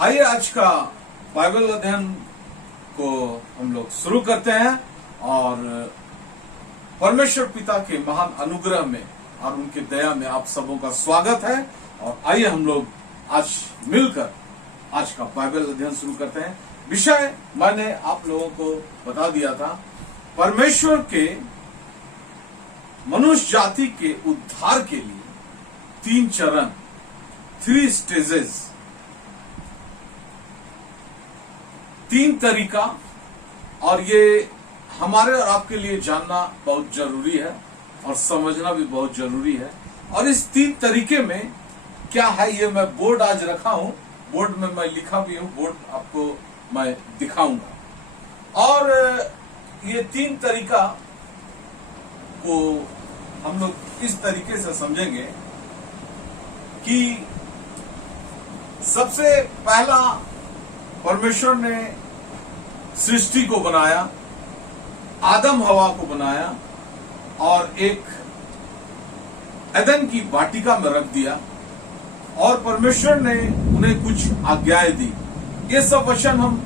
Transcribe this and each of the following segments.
आइए आज का बाइबल अध्ययन को हम लोग शुरू करते हैं और परमेश्वर पिता के महान अनुग्रह में और उनके दया में आप सबों का स्वागत है। और आइए हम लोग आज मिलकर आज का बाइबल अध्ययन शुरू करते हैं। विषय मैंने आप लोगों को बता दिया था, परमेश्वर के मनुष्य जाति के उद्धार के लिए 3 चरण, 3 स्टेजेस, 3 तरीका, और ये हमारे और आपके लिए जानना बहुत जरूरी है और समझना भी बहुत जरूरी है। और इस 3 तरीके में क्या है, ये मैं बोर्ड आज रखा हूं, बोर्ड में मैं लिखा भी हूं, बोर्ड आपको मैं दिखाऊंगा। और ये 3 तरीका को हम लोग इस तरीके से समझेंगे कि सबसे पहला परमेश्वर ने सृष्टि को बनाया, आदम हवा को बनाया और एक एदन की वाटिका में रख दिया और परमेश्वर ने उन्हें कुछ आज्ञाएं दी। ये सब वचन हम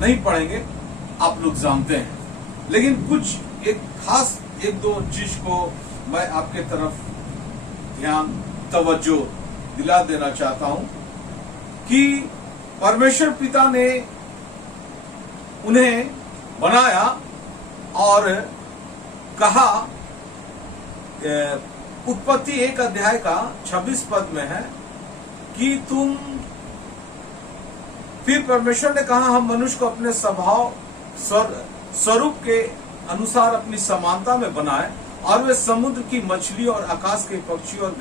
नहीं पढ़ेंगे, आप लोग जानते हैं, लेकिन कुछ एक खास 1-2 चीज को मैं आपके तरफ ध्यान तवज्जो दिला देना चाहता हूं कि परमेश्वर पिता ने उन्हें बनाया और कहा, उत्पत्ति 1 अध्याय का 26 पद में है कि फिर परमेश्वर ने कहा, हम मनुष्य को अपने स्वभाव स्वरूप के अनुसार अपनी समानता में बनाए और वे समुद्र की मछली और आकाश के पक्षी और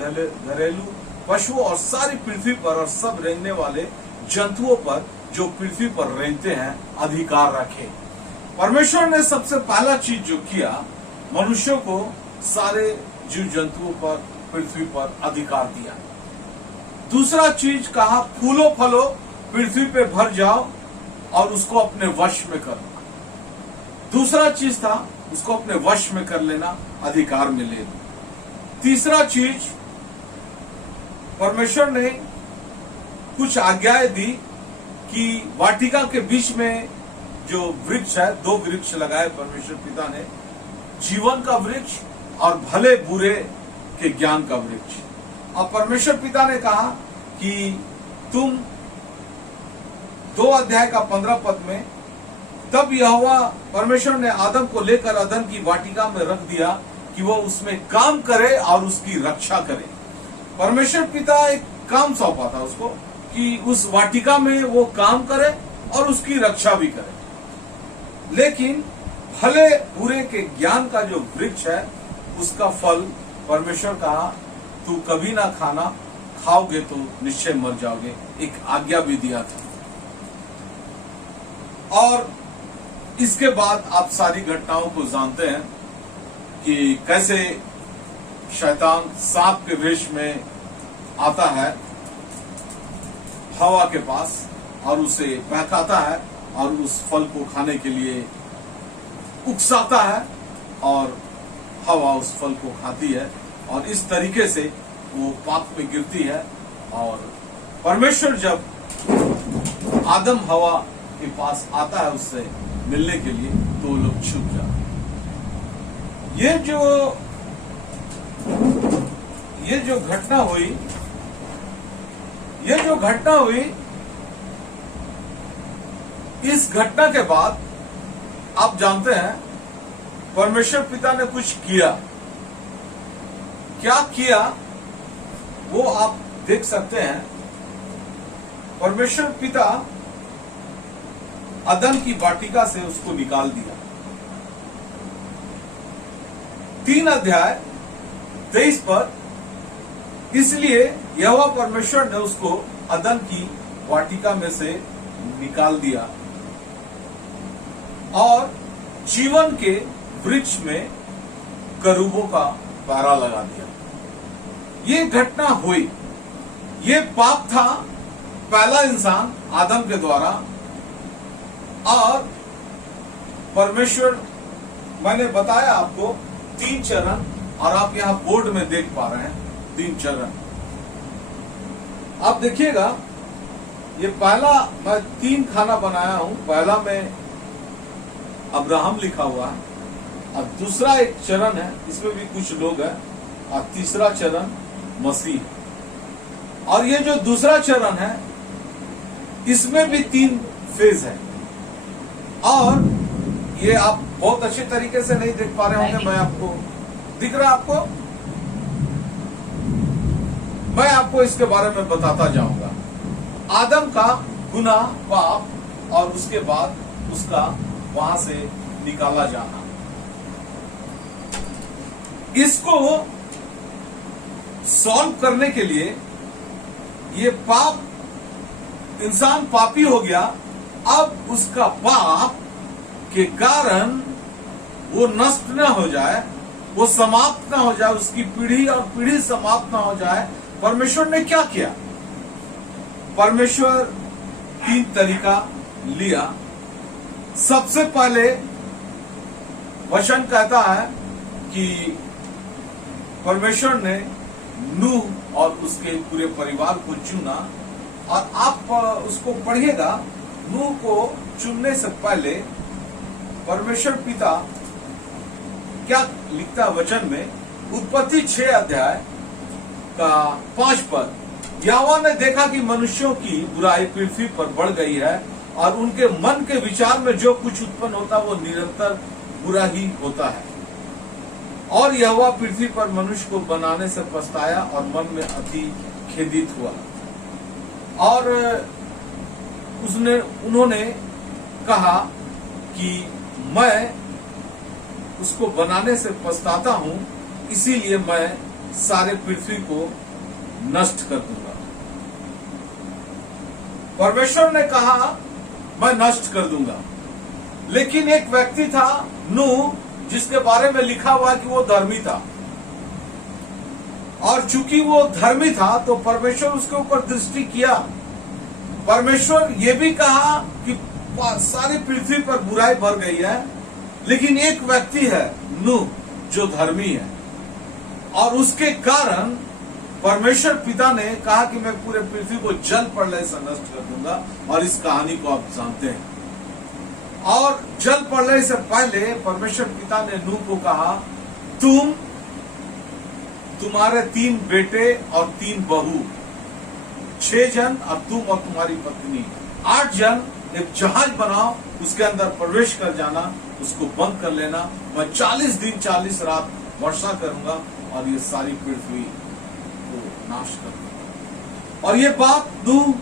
घरेलू पशुओं और सारी पृथ्वी पर और सब रेंगने वाले जंतुओं पर जो पृथ्वी पर रेंगते हैं अधिकार रखे। परमेश्वर ने सबसे पहला चीज जो किया, मनुष्यों को सारे जीव जंतुओं पर पृथ्वी पर अधिकार दिया। दूसरा चीज कहा, फूलो फलो पृथ्वी पे भर जाओ और उसको अपने वश में करो। दूसरा चीज था, उसको अपने वश में कर लेना, अधिकार में ले लो। तीसरा चीज, परमेश्वर ने कुछ आज्ञाएं दी कि वाटिका के बीच में जो वृक्ष है, 2 वृक्ष लगाए परमेश्वर पिता ने, जीवन का वृक्ष और भले बुरे के ज्ञान का वृक्ष। और परमेश्वर पिता ने कहा कि तुम 2 अध्याय का 15 पद में, तब यहोवा परमेश्वर ने आदम को लेकर अदन की वाटिका में रख दिया कि वो उसमें काम करे और उसकी रक्षा करे। परमेश्वर पिता एक काम सौंपा था उसको कि उस वाटिका में वो काम करे और उसकी रक्षा भी करे। लेकिन भले बुरे के ज्ञान का जो वृक्ष है, उसका फल परमेश्वर कहा तू कभी ना खाना, खाओगे तो निश्चय मर जाओगे, एक आज्ञा भी दिया था। और इसके बाद आप सारी घटनाओं को जानते हैं कि कैसे शैतान सांप के वेश में आता है हवा के पास और उसे बहकाता है और उस फल को खाने के लिए उकसाता है और हवा उस फल को खाती है और इस तरीके से वो पाप में गिरती है। और परमेश्वर जब आदम हवा के पास आता है उससे मिलने के लिए, तो वो लोग छुप जाते हैं। ये जो घटना हुई, इस घटना के बाद आप जानते हैं परमेश्वर पिता ने कुछ किया। क्या किया वो आप देख सकते हैं। परमेश्वर पिता अदन की वाटिका से उसको निकाल दिया। 3 अध्याय 23 पर, इसलिए यहोवा परमेश्वर ने उसको अदन की वाटिका में से निकाल दिया और जीवन के वृक्ष में करूबों का पारा लगा दिया। ये घटना हुई, ये पाप था पहला इंसान आदम के द्वारा। और परमेश्वर, मैंने बताया आपको 3 चरण, और आप यहां बोर्ड में देख पा रहे हैं 3 चरण। आप देखिएगा ये पहला मैं 3 खाना बनाया हूं। पहला में अब्राहम लिखा हुआ है, और दूसरा एक चरण है, इसमें भी कुछ लोग हैं, और तीसरा चरण मसीह है। और ये जो दूसरा चरण है इसमें भी 3 फेज है, और ये आप बहुत अच्छे तरीके से नहीं देख पा रहे होंगे। मैं आपको दिख रहा है, आपको मैं आपको इसके बारे में बताता जाऊंगा। आदम का गुनाह, पाप, और उसके बाद उसका वहां से निकाला जाना। इसको सॉल्व करने के लिए, ये पाप, इंसान पापी हो गया, अब उसका पाप के कारण वो नष्ट न हो जाए, वो समाप्त न हो जाए, उसकी पीढ़ी और पीढ़ी समाप्त न हो जाए, परमेश्वर ने क्या किया? परमेश्वर 3 तरीका लिया। सबसे पहले वचन कहता है कि परमेश्वर ने नूह और उसके पूरे परिवार को चुना, और आप उसको पढ़िएगा। नूह को चुनने से पहले परमेश्वर पिता क्या लिखता वचन में, उत्पत्ति 6 अध्याय का 5 पद, यहोवा ने देखा कि मनुष्यों की बुराई पृथ्वी पर बढ़ गई है, और उनके मन के विचार में जो कुछ उत्पन्न होता वो निरंतर बुरा ही होता है। और यहोवा पृथ्वी पर मनुष्य को बनाने से पछताया और मन में अति खेदित हुआ। और उन्होंने कहा कि मैं उसको बनाने से पछताता हूं, इसीलिए मैं सारे पृथ्वी को नष्ट कर दूंगा। परमेश्वर ने कहा मैं नष्ट कर दूंगा, लेकिन एक व्यक्ति था नूह, जिसके बारे में लिखा हुआ कि वो धर्मी था, और चूंकि वो धर्मी था तो परमेश्वर उसके ऊपर दृष्टि किया। परमेश्वर ये भी कहा कि सारी पृथ्वी पर बुराई भर गई है, लेकिन एक व्यक्ति है नूह जो धर्मी है, और उसके कारण परमेश्वर पिता ने कहा कि मैं पूरे पृथ्वी को जल प्रलय से नष्ट कर दूंगा। और इस कहानी को आप जानते हैं। और जल प्रलय से पहले परमेश्वर पिता ने नूह को कहा, तुम्हारे 3 बेटे और 3 बहू, 6 जन, और तुम और तुम्हारी पत्नी, 8 जन, एक जहाज बनाओ, उसके अंदर प्रवेश कर जाना, उसको बंद कर लेना। मैं 40 दिन 40 रात वर्षा करूंगा और ये सारी पृथ्वी को नाश कर दूंगा। और ये बात नूह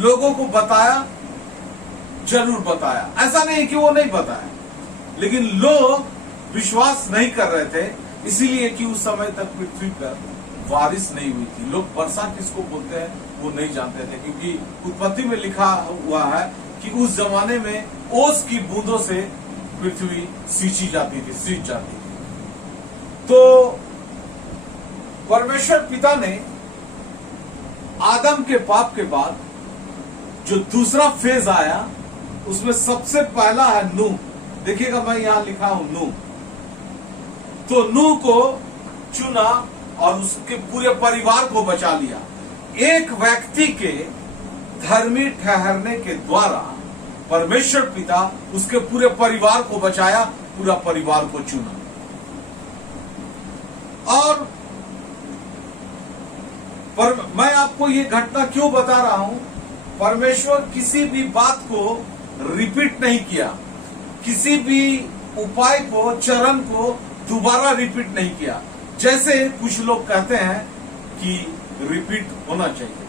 लोगों को बताया, जरूर बताया, ऐसा नहीं कि वो नहीं बताया, लेकिन लोग विश्वास नहीं कर रहे थे, इसीलिए कि उस समय तक पृथ्वी पर बारिश नहीं हुई थी। लोग वर्षा किसको बोलते हैं वो नहीं जानते थे, क्योंकि उत्पत्ति में लिखा हुआ है कि उस जमाने में ओस की बूंदों से पृथ्वी सींच जाती थी। तो परमेश्वर पिता ने आदम के पाप के बाद जो दूसरा फेज आया, उसमें सबसे पहला है नूह। देखिएगा मैं यहां लिखा हूं नूह। तो नूह को चुना और उसके पूरे परिवार को बचा लिया। एक व्यक्ति के धर्मी ठहरने के द्वारा परमेश्वर पिता उसके पूरे परिवार को बचाया, पूरा परिवार को चुना। और मैं आपको ये घटना क्यों बता रहा हूं, परमेश्वर किसी भी बात को रिपीट नहीं किया, किसी भी उपाय को, चरण को दोबारा रिपीट नहीं किया। जैसे कुछ लोग कहते हैं कि रिपीट होना चाहिए।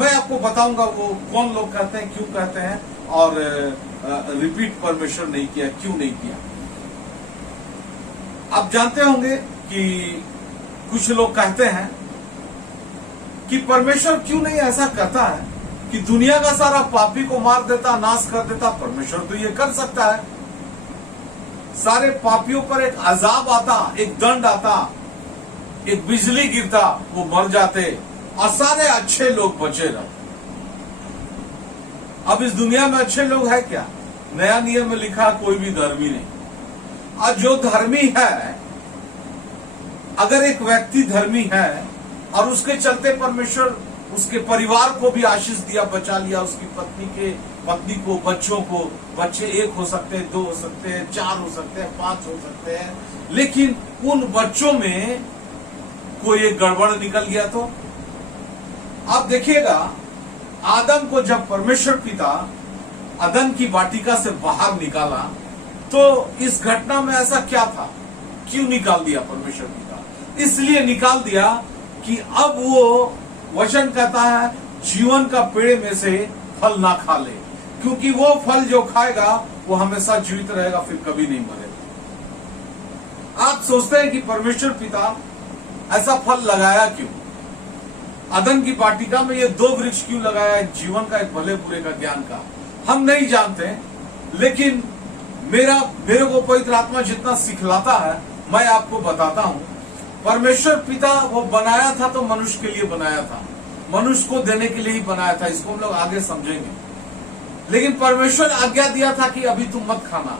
मैं आपको बताऊंगा वो कौन लोग कहते हैं, क्यों कहते हैं, और रिपीट परमेश्वर नहीं किया, क्यों नहीं किया। आप जानते होंगे कि कुछ लोग कहते हैं कि परमेश्वर क्यों नहीं ऐसा करता है कि दुनिया का सारा पापी को मार देता, नाश कर देता। परमेश्वर तो ये कर सकता है, सारे पापियों पर एक अजाब आता, एक दंड आता, एक बिजली गिरता, वो मर जाते और सारे अच्छे लोग बचे रहे। अब इस दुनिया में अच्छे लोग हैं क्या? नया नियम में लिखा कोई भी धर्मी नहीं। और जो धर्मी है, अगर एक व्यक्ति धर्मी है और उसके चलते परमेश्वर उसके परिवार को भी आशीष दिया, बचा लिया, उसकी पत्नी को, बच्चों को। बच्चे 1 हो सकते हैं, 2 हो सकते हैं, 4 हो सकते हैं, 5 हो सकते हैं, लेकिन उन बच्चों में कोई एक गड़बड़ निकल गया तो आप देखिएगा, आदम को जब परमेश्वर पिता अदन की वाटिका से बाहर निकाला तो इस घटना में ऐसा क्या था, क्यों निकाल दिया परमेश्वर पिता? इसलिए निकाल दिया कि अब वो वचन कहता है जीवन का पेड़ में से फल ना खा ले, क्योंकि वो फल जो खाएगा वो हमेशा जीवित रहेगा, फिर कभी नहीं मरेगा। आप सोचते हैं कि परमेश्वर पिता ऐसा फल लगाया क्यों? अदन की वाटिका में ये 2 वृक्ष क्यों लगाया? एक जीवन का, एक भले बुरे का, ज्ञान का, हम नहीं जानते। लेकिन मेरे को पवित्र आत्मा जितना सिखलाता है मैं आपको बताता हूं। परमेश्वर पिता वो बनाया था तो मनुष्य के लिए बनाया था, मनुष्य को देने के लिए ही बनाया था। इसको हम लोग आगे समझेंगे। लेकिन परमेश्वर आज्ञा दिया था कि अभी तुम मत खाना,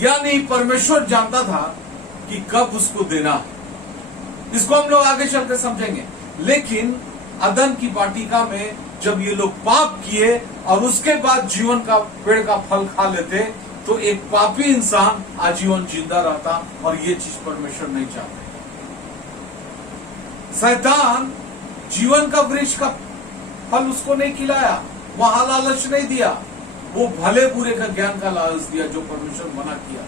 यानी परमेश्वर जानता था कि कब उसको देना है। इसको हम लोग आगे चलकर समझेंगे। लेकिन अदन की वाटिका में जब ये लोग पाप किए और उसके बाद जीवन का पेड़ का फल खा लेते तो एक पापी इंसान आजीवन जिंदा रहता, और ये चीज परमेश्वर नहीं चाहते। शैतान जीवन का वृक्ष का फल उसको नहीं खिलाया, वहां लालच नहीं दिया, वो भले बुरे का ज्ञान का लालच दिया जो परमेश्वर मना किया।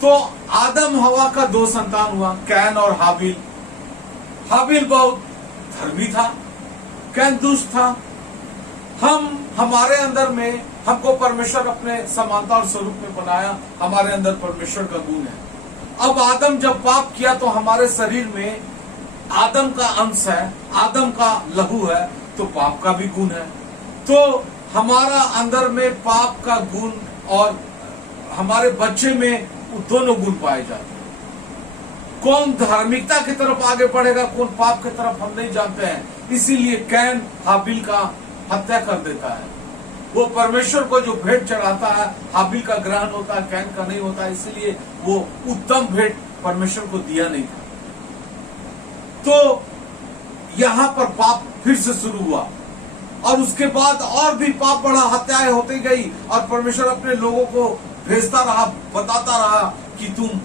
तो आदम हवा का 2 संतान हुआ, कैन और हाबिल। हाबिल बहुत धर्मी था, कैन दुष्ट था। हमारे अंदर में हमको परमेश्वर अपने समानता और स्वरूप में बनाया, हमारे अंदर परमेश्वर का गुण है। अब आदम जब पाप किया तो हमारे शरीर में आदम का अंश है, आदम का लहू है, तो पाप का भी गुण है। तो हमारा अंदर में पाप का गुण और हमारे बच्चे में दोनों गुण पाए जाते हैं। कौन धार्मिकता की तरफ आगे बढ़ेगा, कौन पाप की तरफ, हम नहीं जानते हैं। इसीलिए कैन हाबिल का हत्या कर देता है। वो परमेश्वर को जो भेंट चढ़ाता है, हाबिल का ग्रहण होता है, कैन का नहीं होता। इसलिए वो उत्तम भेंट परमेश्वर को दिया नहीं था। तो यहां पर पाप फिर से शुरू हुआ, और उसके बाद और भी पाप बढ़ा, हत्याएं होती गई, और परमेश्वर अपने लोगों को भेजता रहा, बताता रहा कि तुम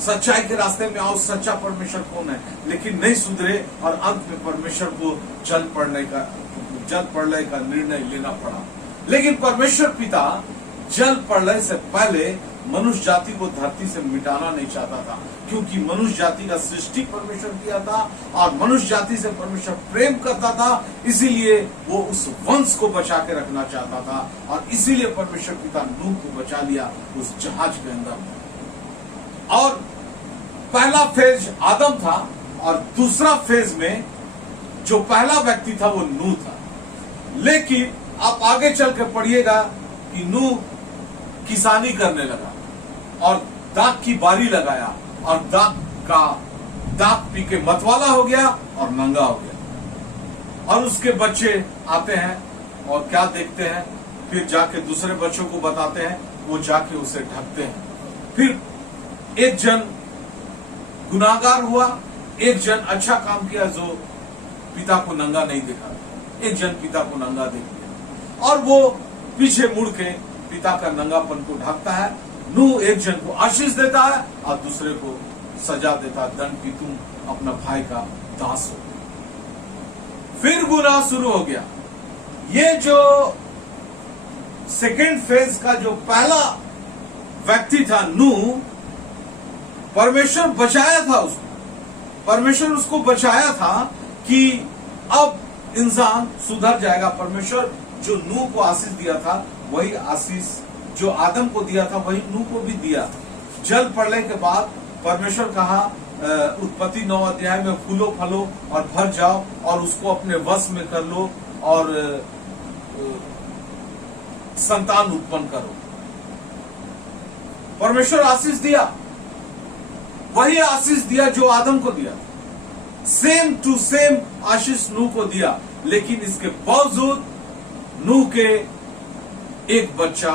सच्चाई के रास्ते में आओ, सच्चा परमेश्वर कौन है। लेकिन नहीं सुधरे, और अंत में परमेश्वर को जल प्रलय का निर्णय लेना पड़ा। लेकिन परमेश्वर पिता जल प्रलय से पहले मनुष्य जाति को धरती से मिटाना नहीं चाहता था, क्योंकि मनुष्य जाति का सृष्टि परमेश्वर किया था और मनुष्य जाति से परमेश्वर प्रेम करता था। इसीलिए वो उस वंश को बचा के रखना चाहता था, और इसीलिए परमेश्वर पिता नूह को बचा लिया उस जहाज के अंदर। और पहला फेज आदम था, और दूसरा फेज में जो पहला व्यक्ति था वो नूह था। लेकिन आप आगे चल के पढ़िएगा कि नूह किसानी करने लगा और दाख की बारी लगाया, और दाख पी के मतवाला हो गया और नंगा हो गया। और उसके बच्चे आते हैं और क्या देखते हैं, फिर जाके दूसरे बच्चों को बताते हैं, वो जाके उसे ढकते हैं। फिर एक जन गुनाहगार हुआ, एक जन अच्छा काम किया जो पिता को नंगा नहीं देखा, एक जन पिता को नंगा देख लिया, और वो पीछे मुड़ के पिता का नंगापन को ढकता है। नूह एक जन को आशीष देता है और दूसरे को सजा देता है, दंड की तुम अपना भाई का दास हो। फिर गुनाह शुरू हो गया। ये जो सेकेंड फेज का जो पहला व्यक्ति था नूह, परमेश्वर बचाया था उसको, परमेश्वर उसको बचाया था कि अब इंसान सुधर जाएगा। परमेश्वर जो नूह को आशीष दिया था वही आशीष जो आदम को दिया था वही नूह को भी दिया। जल प्रलय के बाद परमेश्वर कहा उत्पत्ति 9 अध्याय में, फूलो फलो और भर जाओ और उसको अपने वश में कर लो और संतान उत्पन्न करो। परमेश्वर आशीष दिया, वही आशीष दिया जो आदम को दिया, सेम टू सेम आशीष नूह को दिया। लेकिन इसके बावजूद नूह के एक बच्चा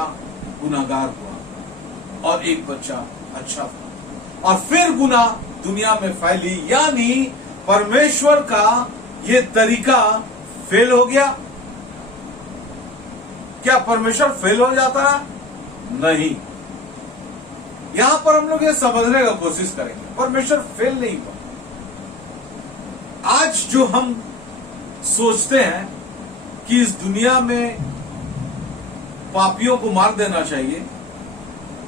गुनाहगार हुआ और एक बच्चा अच्छा था, और फिर गुनाह दुनिया में फैली। यानी परमेश्वर का ये तरीका फेल हो गया? क्या परमेश्वर फेल हो जाता है? नहीं। यहां पर हम लोग ये समझने का कोशिश करेंगे, परमेश्वर फेल नहीं हुआ। आज जो हम सोचते हैं कि इस दुनिया में पापियों को मार देना चाहिए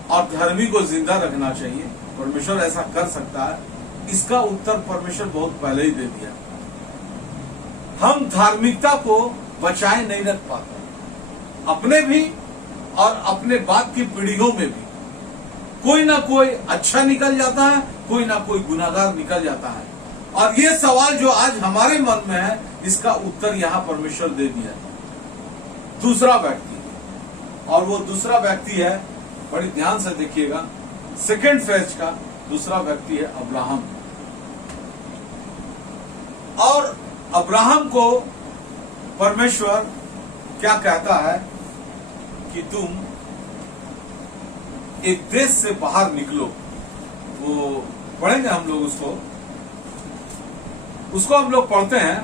और धर्मी को जिंदा रखना चाहिए, परमेश्वर ऐसा कर सकता है, इसका उत्तर परमेश्वर बहुत पहले ही दे दिया। हम धार्मिकता को बचाए नहीं रख पाते, अपने भी और अपने बाद की पीढ़ियों में भी कोई ना कोई अच्छा निकल जाता है, कोई ना कोई गुनाहगार निकल जाता है। और ये सवाल जो आज हमारे मन में है, इसका उत्तर यहां परमेश्वर दे दिया। दूसरा व्यक्ति, और वो दूसरा व्यक्ति है, बड़ी ध्यान से देखिएगा, सेकेंड फेज का दूसरा व्यक्ति है अब्राहम। और अब्राहम को परमेश्वर क्या कहता है कि तुम एक देश से बाहर निकलो। वो पढ़ेंगे हम लोग उसको हम लोग पढ़ते हैं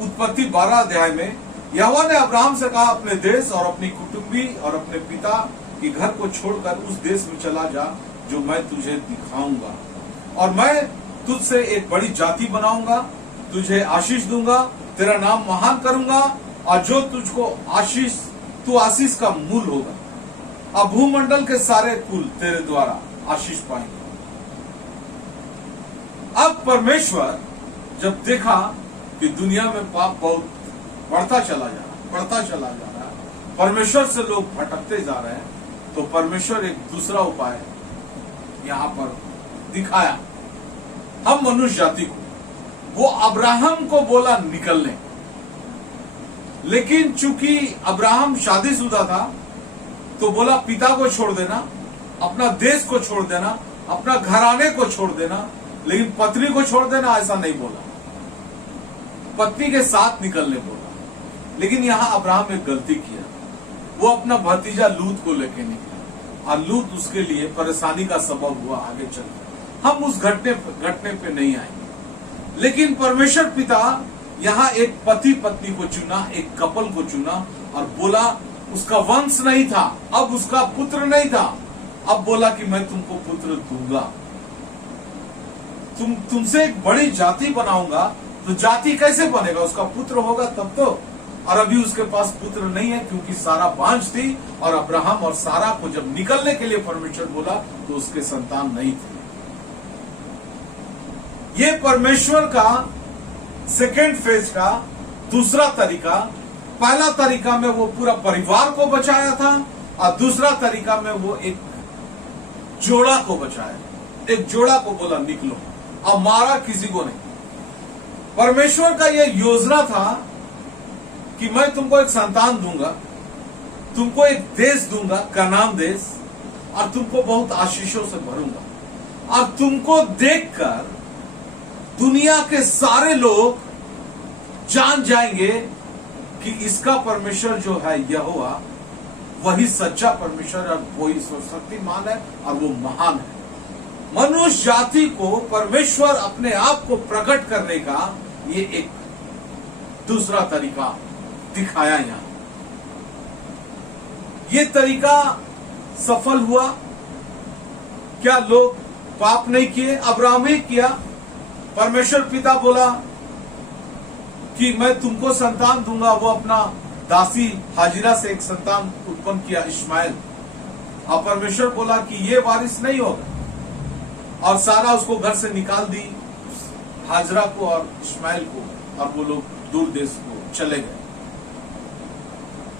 उत्पत्ति 12 अध्याय में। यहोवा ने अब्राहम से कहा, अपने देश और अपनी कुटुंबी और अपने पिता के घर को छोड़कर उस देश में चला जा जो मैं तुझे दिखाऊंगा, और मैं तुझसे एक बड़ी जाति बनाऊंगा, तुझे आशीष दूंगा, तेरा नाम महान करूंगा, और जो तुझको तू आशीष का मूल होगा। अब भूमंडल के सारे कुल तेरे द्वारा आशीष पाएंगे। अब परमेश्वर जब देखा कि दुनिया में पाप बहुत बढ़ता चला जा रहा है, परमेश्वर से लोग भटकते जा रहे हैं, तो परमेश्वर एक दूसरा उपाय यहां पर दिखाया हम मनुष्य जाति को। वो अब्राहम को बोला निकलने, लेकिन चूंकि अब्राहम शादीशुदा था तो बोला पिता को छोड़ देना, अपना देश को छोड़ देना, अपना घराने को छोड़ देना, लेकिन पत्नी को छोड़ देना ऐसा नहीं बोला, पत्नी के साथ निकलने बोला। लेकिन यहां अब्राहम एक गलती किया, वो अपना भतीजा लूत को लेके निकला, और लूत उसके लिए परेशानी का सबब हुआ आगे चलकर। हम उस घटने पे नहीं आएंगे, लेकिन परमेश्वर पिता यहां एक पति पत्नी को चुना, एक कपल को चुना, और बोला उसका वंश नहीं था, अब उसका पुत्र नहीं था, अब बोला कि मैं तुमको पुत्र दूंगा, तुमसे एक बड़ी जाति बनाऊंगा। तो जाति कैसे बनेगा? उसका पुत्र होगा तब तो। और अभी उसके पास पुत्र नहीं है, क्योंकि सारा बांझ थी, और अब्राहम और सारा को जब निकलने के लिए परमेश्वर बोला तो उसके संतान नहीं थे। ये परमेश्वर का सेकेंड फेज का दूसरा तरीका। पहला तरीका में वो पूरा परिवार को बचाया था, और दूसरा तरीका में वो एक जोड़ा को बचाया, एक जोड़ा को बोला निकलो, और मारा किसी को नहीं। परमेश्वर का यह योजना था कि मैं तुमको एक संतान दूंगा, तुमको एक देश दूंगा, कनान देश, और तुमको बहुत आशीषों से भरूंगा, और तुमको देखकर दुनिया के सारे लोग जान जाएंगे कि इसका परमेश्वर जो है यहोवा, वही सच्चा परमेश्वर और वही सर्वशक्तिमान है और वो महान है। मनुष्य जाति को परमेश्वर अपने आप को प्रकट करने का ये एक दूसरा तरीका दिखाया यहां। ये तरीका सफल हुआ क्या? लोग पाप नहीं किए, अब्राहम ही किया। परमेश्वर पिता बोला कि मैं तुमको संतान दूंगा, वो अपना दासी हाजिरा से एक संतान उत्पन्न किया, इस्माइल। और परमेश्वर बोला कि ये वारिस नहीं होगा, और सारा उसको घर से निकाल दी, हाजरा को और इस्माइल को, और वो लोग दूर देश को चले गए।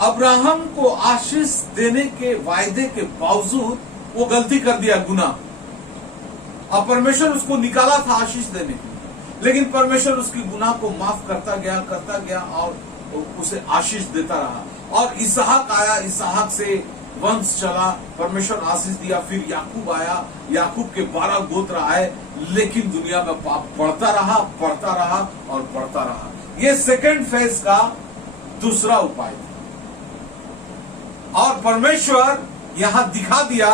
अब्राहम को आशीष देने के वायदे के बावजूद वो गलती कर दिया, गुनाह। और परमेश्वर उसको निकाला था आशीष देने के, लेकिन परमेश्वर उसकी गुनाह को माफ करता गया और उसे आशीष देता रहा। और इसहाक आया, इसहाक से वंश चला, परमेश्वर आशीष दिया। फिर याकूब आया, याकूब के 12 गोत्र आए, लेकिन दुनिया में पाप बढ़ता रहा और बढ़ता रहा। ये सेकेंड फेज का दूसरा उपाय था। और परमेश्वर यहां दिखा दिया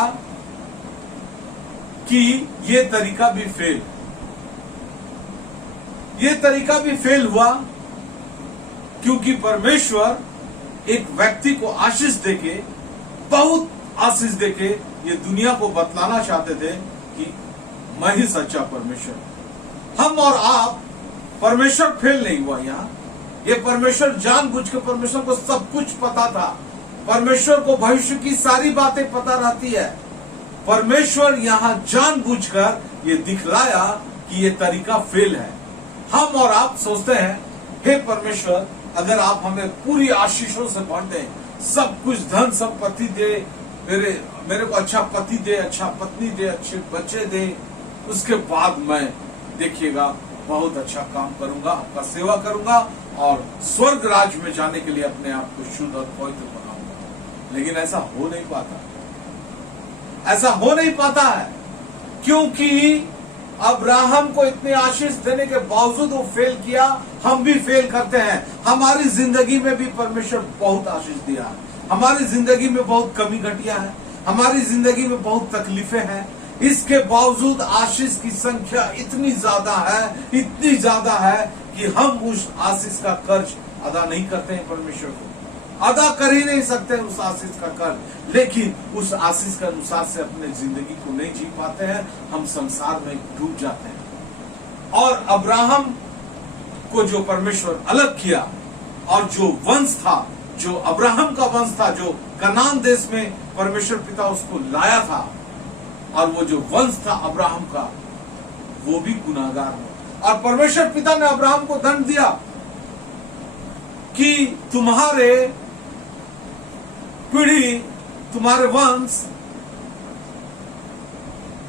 कि ये तरीका भी फेल। ये तरीका भी फेल हुआ, क्योंकि परमेश्वर एक व्यक्ति को आशीष देके, बहुत आशीष देके ये दुनिया को बतलाना चाहते थे कि मैं ही सच्चा परमेश्वर। हम और आप, परमेश्वर फेल नहीं हुआ यहाँ। ये परमेश्वर जानबूझ के, परमेश्वर को सब कुछ पता था। परमेश्वर को भविष्य की सारी बातें पता रहती है। परमेश्वर यहाँ जानबूझकर ये दिखलाया कि ये तरीका फेल है। हम और आप सोचते हैं, हे परमेश्वर, अगर आप हमें पूरी आशीषों से भर दें, सब कुछ धन संपत्ति दे, मेरे को अच्छा पति दे, अच्छा पत्नी दे, अच्छे बच्चे दे, उसके बाद मैं देखिएगा बहुत अच्छा काम करूंगा, आपका सेवा करूंगा और स्वर्ग राज में जाने के लिए अपने आप को शुद्ध और पवित्र बनाऊंगा। लेकिन ऐसा हो नहीं पाता, ऐसा हो नहीं पाता है, क्योंकि अब्राहम को इतनी आशीष देने के बावजूद वो फेल किया। हम भी फेल करते हैं। हमारी जिंदगी में भी परमेश्वर बहुत आशीष दिया है, हमारी जिंदगी में बहुत कमी घटिया है, हमारी जिंदगी में बहुत तकलीफें हैं। इसके बावजूद आशीष की संख्या इतनी ज्यादा है कि हम उस आशीष का कर्ज अदा नहीं करते हैं। परमेश्वर को अदा कर ही नहीं सकते उस आशीष का कर्ज, लेकिन उस आशीष के अनुसार से अपने जिंदगी को नहीं जी पाते हैं। हम संसार में डूब जाते हैं। और अब्राहम को जो परमेश्वर अलग किया, और जो वंश था, जो अब्राहम का वंश था, जो कनान देश में परमेश्वर पिता उसको लाया था, और वो जो वंश था अब्राहम का, वो भी गुनाहगार हो। और परमेश्वर पिता ने अब्राहम को दंड दिया कि तुम्हारे पीढ़ी, तुम्हारे वंश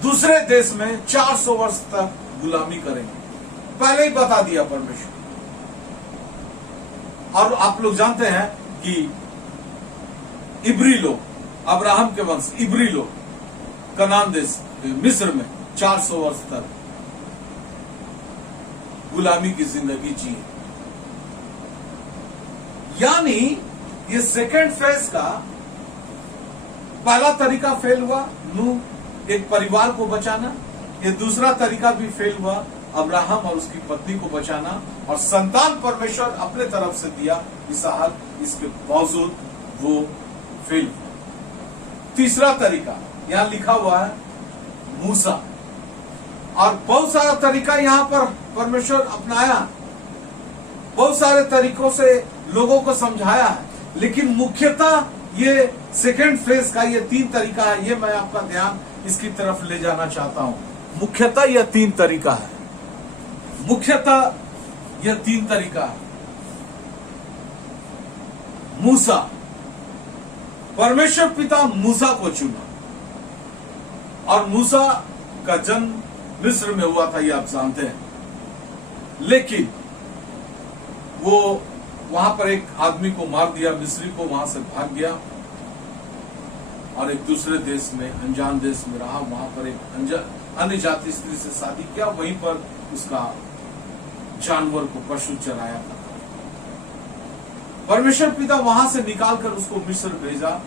दूसरे देश में 400 वर्ष तक गुलामी करेंगे। पहले ही बता दिया परमेश्वर। और आप लोग जानते हैं कि इब्री लोग, अब्राहम के वंश इब्री लोग कनान देश मिस्र में 400 वर्ष तक गुलामी की जिंदगी जी। यानी ये सेकेंड फेज का पहला तरीका फेल हुआ, नूह एक परिवार को बचाना। ये दूसरा तरीका भी फेल हुआ, अब्राहम और उसकी पत्नी को बचाना, और संतान परमेश्वर अपने तरफ से दिया इसहाक, इसके बावजूद वो फेल हुआ। तीसरा तरीका यहां लिखा हुआ है मूसा, और बहुत सारा तरीका यहां पर परमेश्वर अपनाया, बहुत सारे तरीकों से लोगों को समझाया है, लेकिन मुख्यतः ये सेकेंड फेज का ये 3 तरीका है। ये मैं आपका ध्यान इसकी तरफ ले जाना चाहता हूं। मुख्यतः यह 3 तरीका है, मुख्यतः यह 3 तरीका है। मूसा, परमेश्वर पिता मूसा को चुना, और मूसा का जन्म मिस्र में हुआ था, ये आप जानते हैं। लेकिन वो वहां पर एक आदमी को मार दिया, मिस्री को, वहां से भाग गया और एक दूसरे देश में, अनजान देश में रहा। वहां पर एक अन्य जाति स्त्री से शादी किया, वहीं पर उसका जानवर को पशु चराया था। परमेश्वर पिता वहां से निकालकर उसको मिस्र भेजा,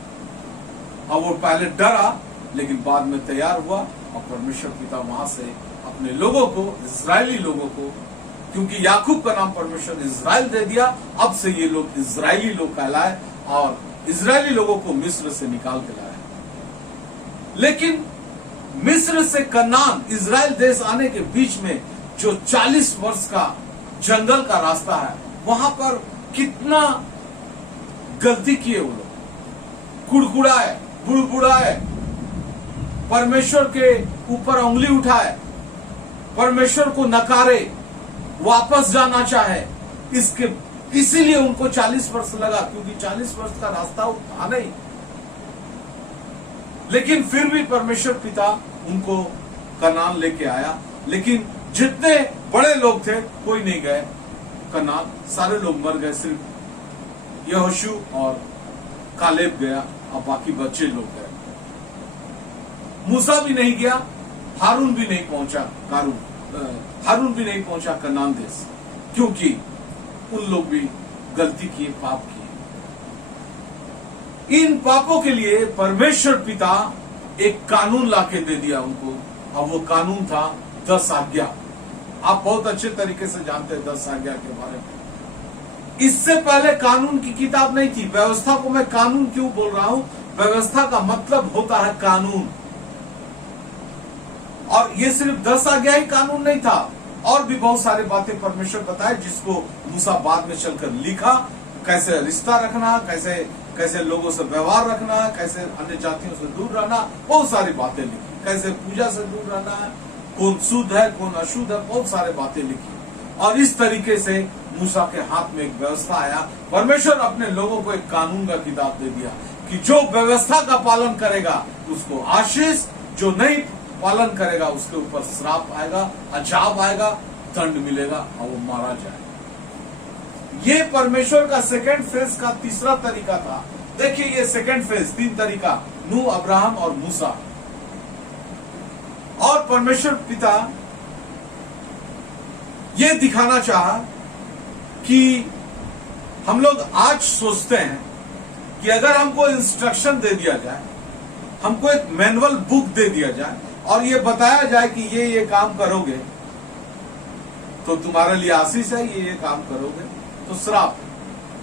और वो पहले डरा लेकिन बाद में तैयार हुआ, और परमेश्वर पिता वहां से अपने लोगों को, इजरायली लोगों को, क्योंकि याकूब का नाम परमेश्वर इजराइल दे दिया, अब से ये लोग इजरायली लोग कहलाए, और इजरायली लोगों को मिस्र से निकाल के लाया। लेकिन मिस्र से कनान, इजराइल देश आने के बीच में जो 40 वर्ष का जंगल का रास्ता है, वहां पर कितना गलती किए वो लोग, कुड़कुड़ाए, बुड़बुड़ाए, परमेश्वर के ऊपर उंगली उठाए, परमेश्वर को नकारे, वापस जाना चाहे। इसीलिए उनको 40 वर्ष लगा, क्योंकि 40 वर्ष का रास्ता वो था नहीं। लेकिन फिर भी परमेश्वर पिता उनको कनान लेके आया। लेकिन जितने बड़े लोग थे कोई नहीं गए कनान, सारे लोग मर गए, सिर्फ यहोशू और कालेब गया, और बाकी बच्चे लोग गए। मूसा भी नहीं गया, हारून भी नहीं पहुंचा, हारून भी नहीं पहुंचा कनान देश, क्योंकि उन लोग भी गलती किए, पाप किए। इन पापों के लिए परमेश्वर पिता एक कानून लाके दे दिया उनको, और वो कानून था 10 आज्ञा। आप बहुत अच्छे तरीके से जानते हैं 10 आज्ञा के बारे में। इससे पहले कानून की किताब नहीं थी। व्यवस्था को मैं कानून क्यों बोल रहा हूं? व्यवस्था का मतलब होता है कानून, और ये सिर्फ 10 आज्ञा ही कानून नहीं था, और भी बहुत सारे बातें परमेश्वर बताए जिसको मूसा बाद में चलकर लिखा। कैसे रिश्ता रखना, कैसे कैसे लोगों से व्यवहार रखना, कैसे अन्य जातियों से दूर रहना, बहुत सारी बातें लिखी। कैसे पूजा से दूर रहना है, कौन शुद्ध है कौन अशुद्ध है, बहुत सारे बातें लिखी। और इस तरीके से मूसा के हाथ में एक व्यवस्था आया। परमेश्वर अपने लोगों को एक कानून का किताब दे दिया कि जो व्यवस्था का पालन करेगा उसको आशीष, जो नहीं पालन करेगा उसके ऊपर श्राप आएगा, अजाब आएगा, दंड मिलेगा और वो मारा जाएगा। ये परमेश्वर का सेकंड फेज का तीसरा तरीका था। देखिए ये सेकंड फेज, 3 तरीका, नूह, अब्राहम और मूसा। और परमेश्वर पिता ये दिखाना चाहा कि हम लोग आज सोचते हैं कि अगर हमको इंस्ट्रक्शन दे दिया जाए, हमको एक मैनुअल बुक दे दिया जाए और ये बताया जाए कि ये काम करोगे तो तुम्हारे लिए आशीष है, ये काम करोगे तो श्राप,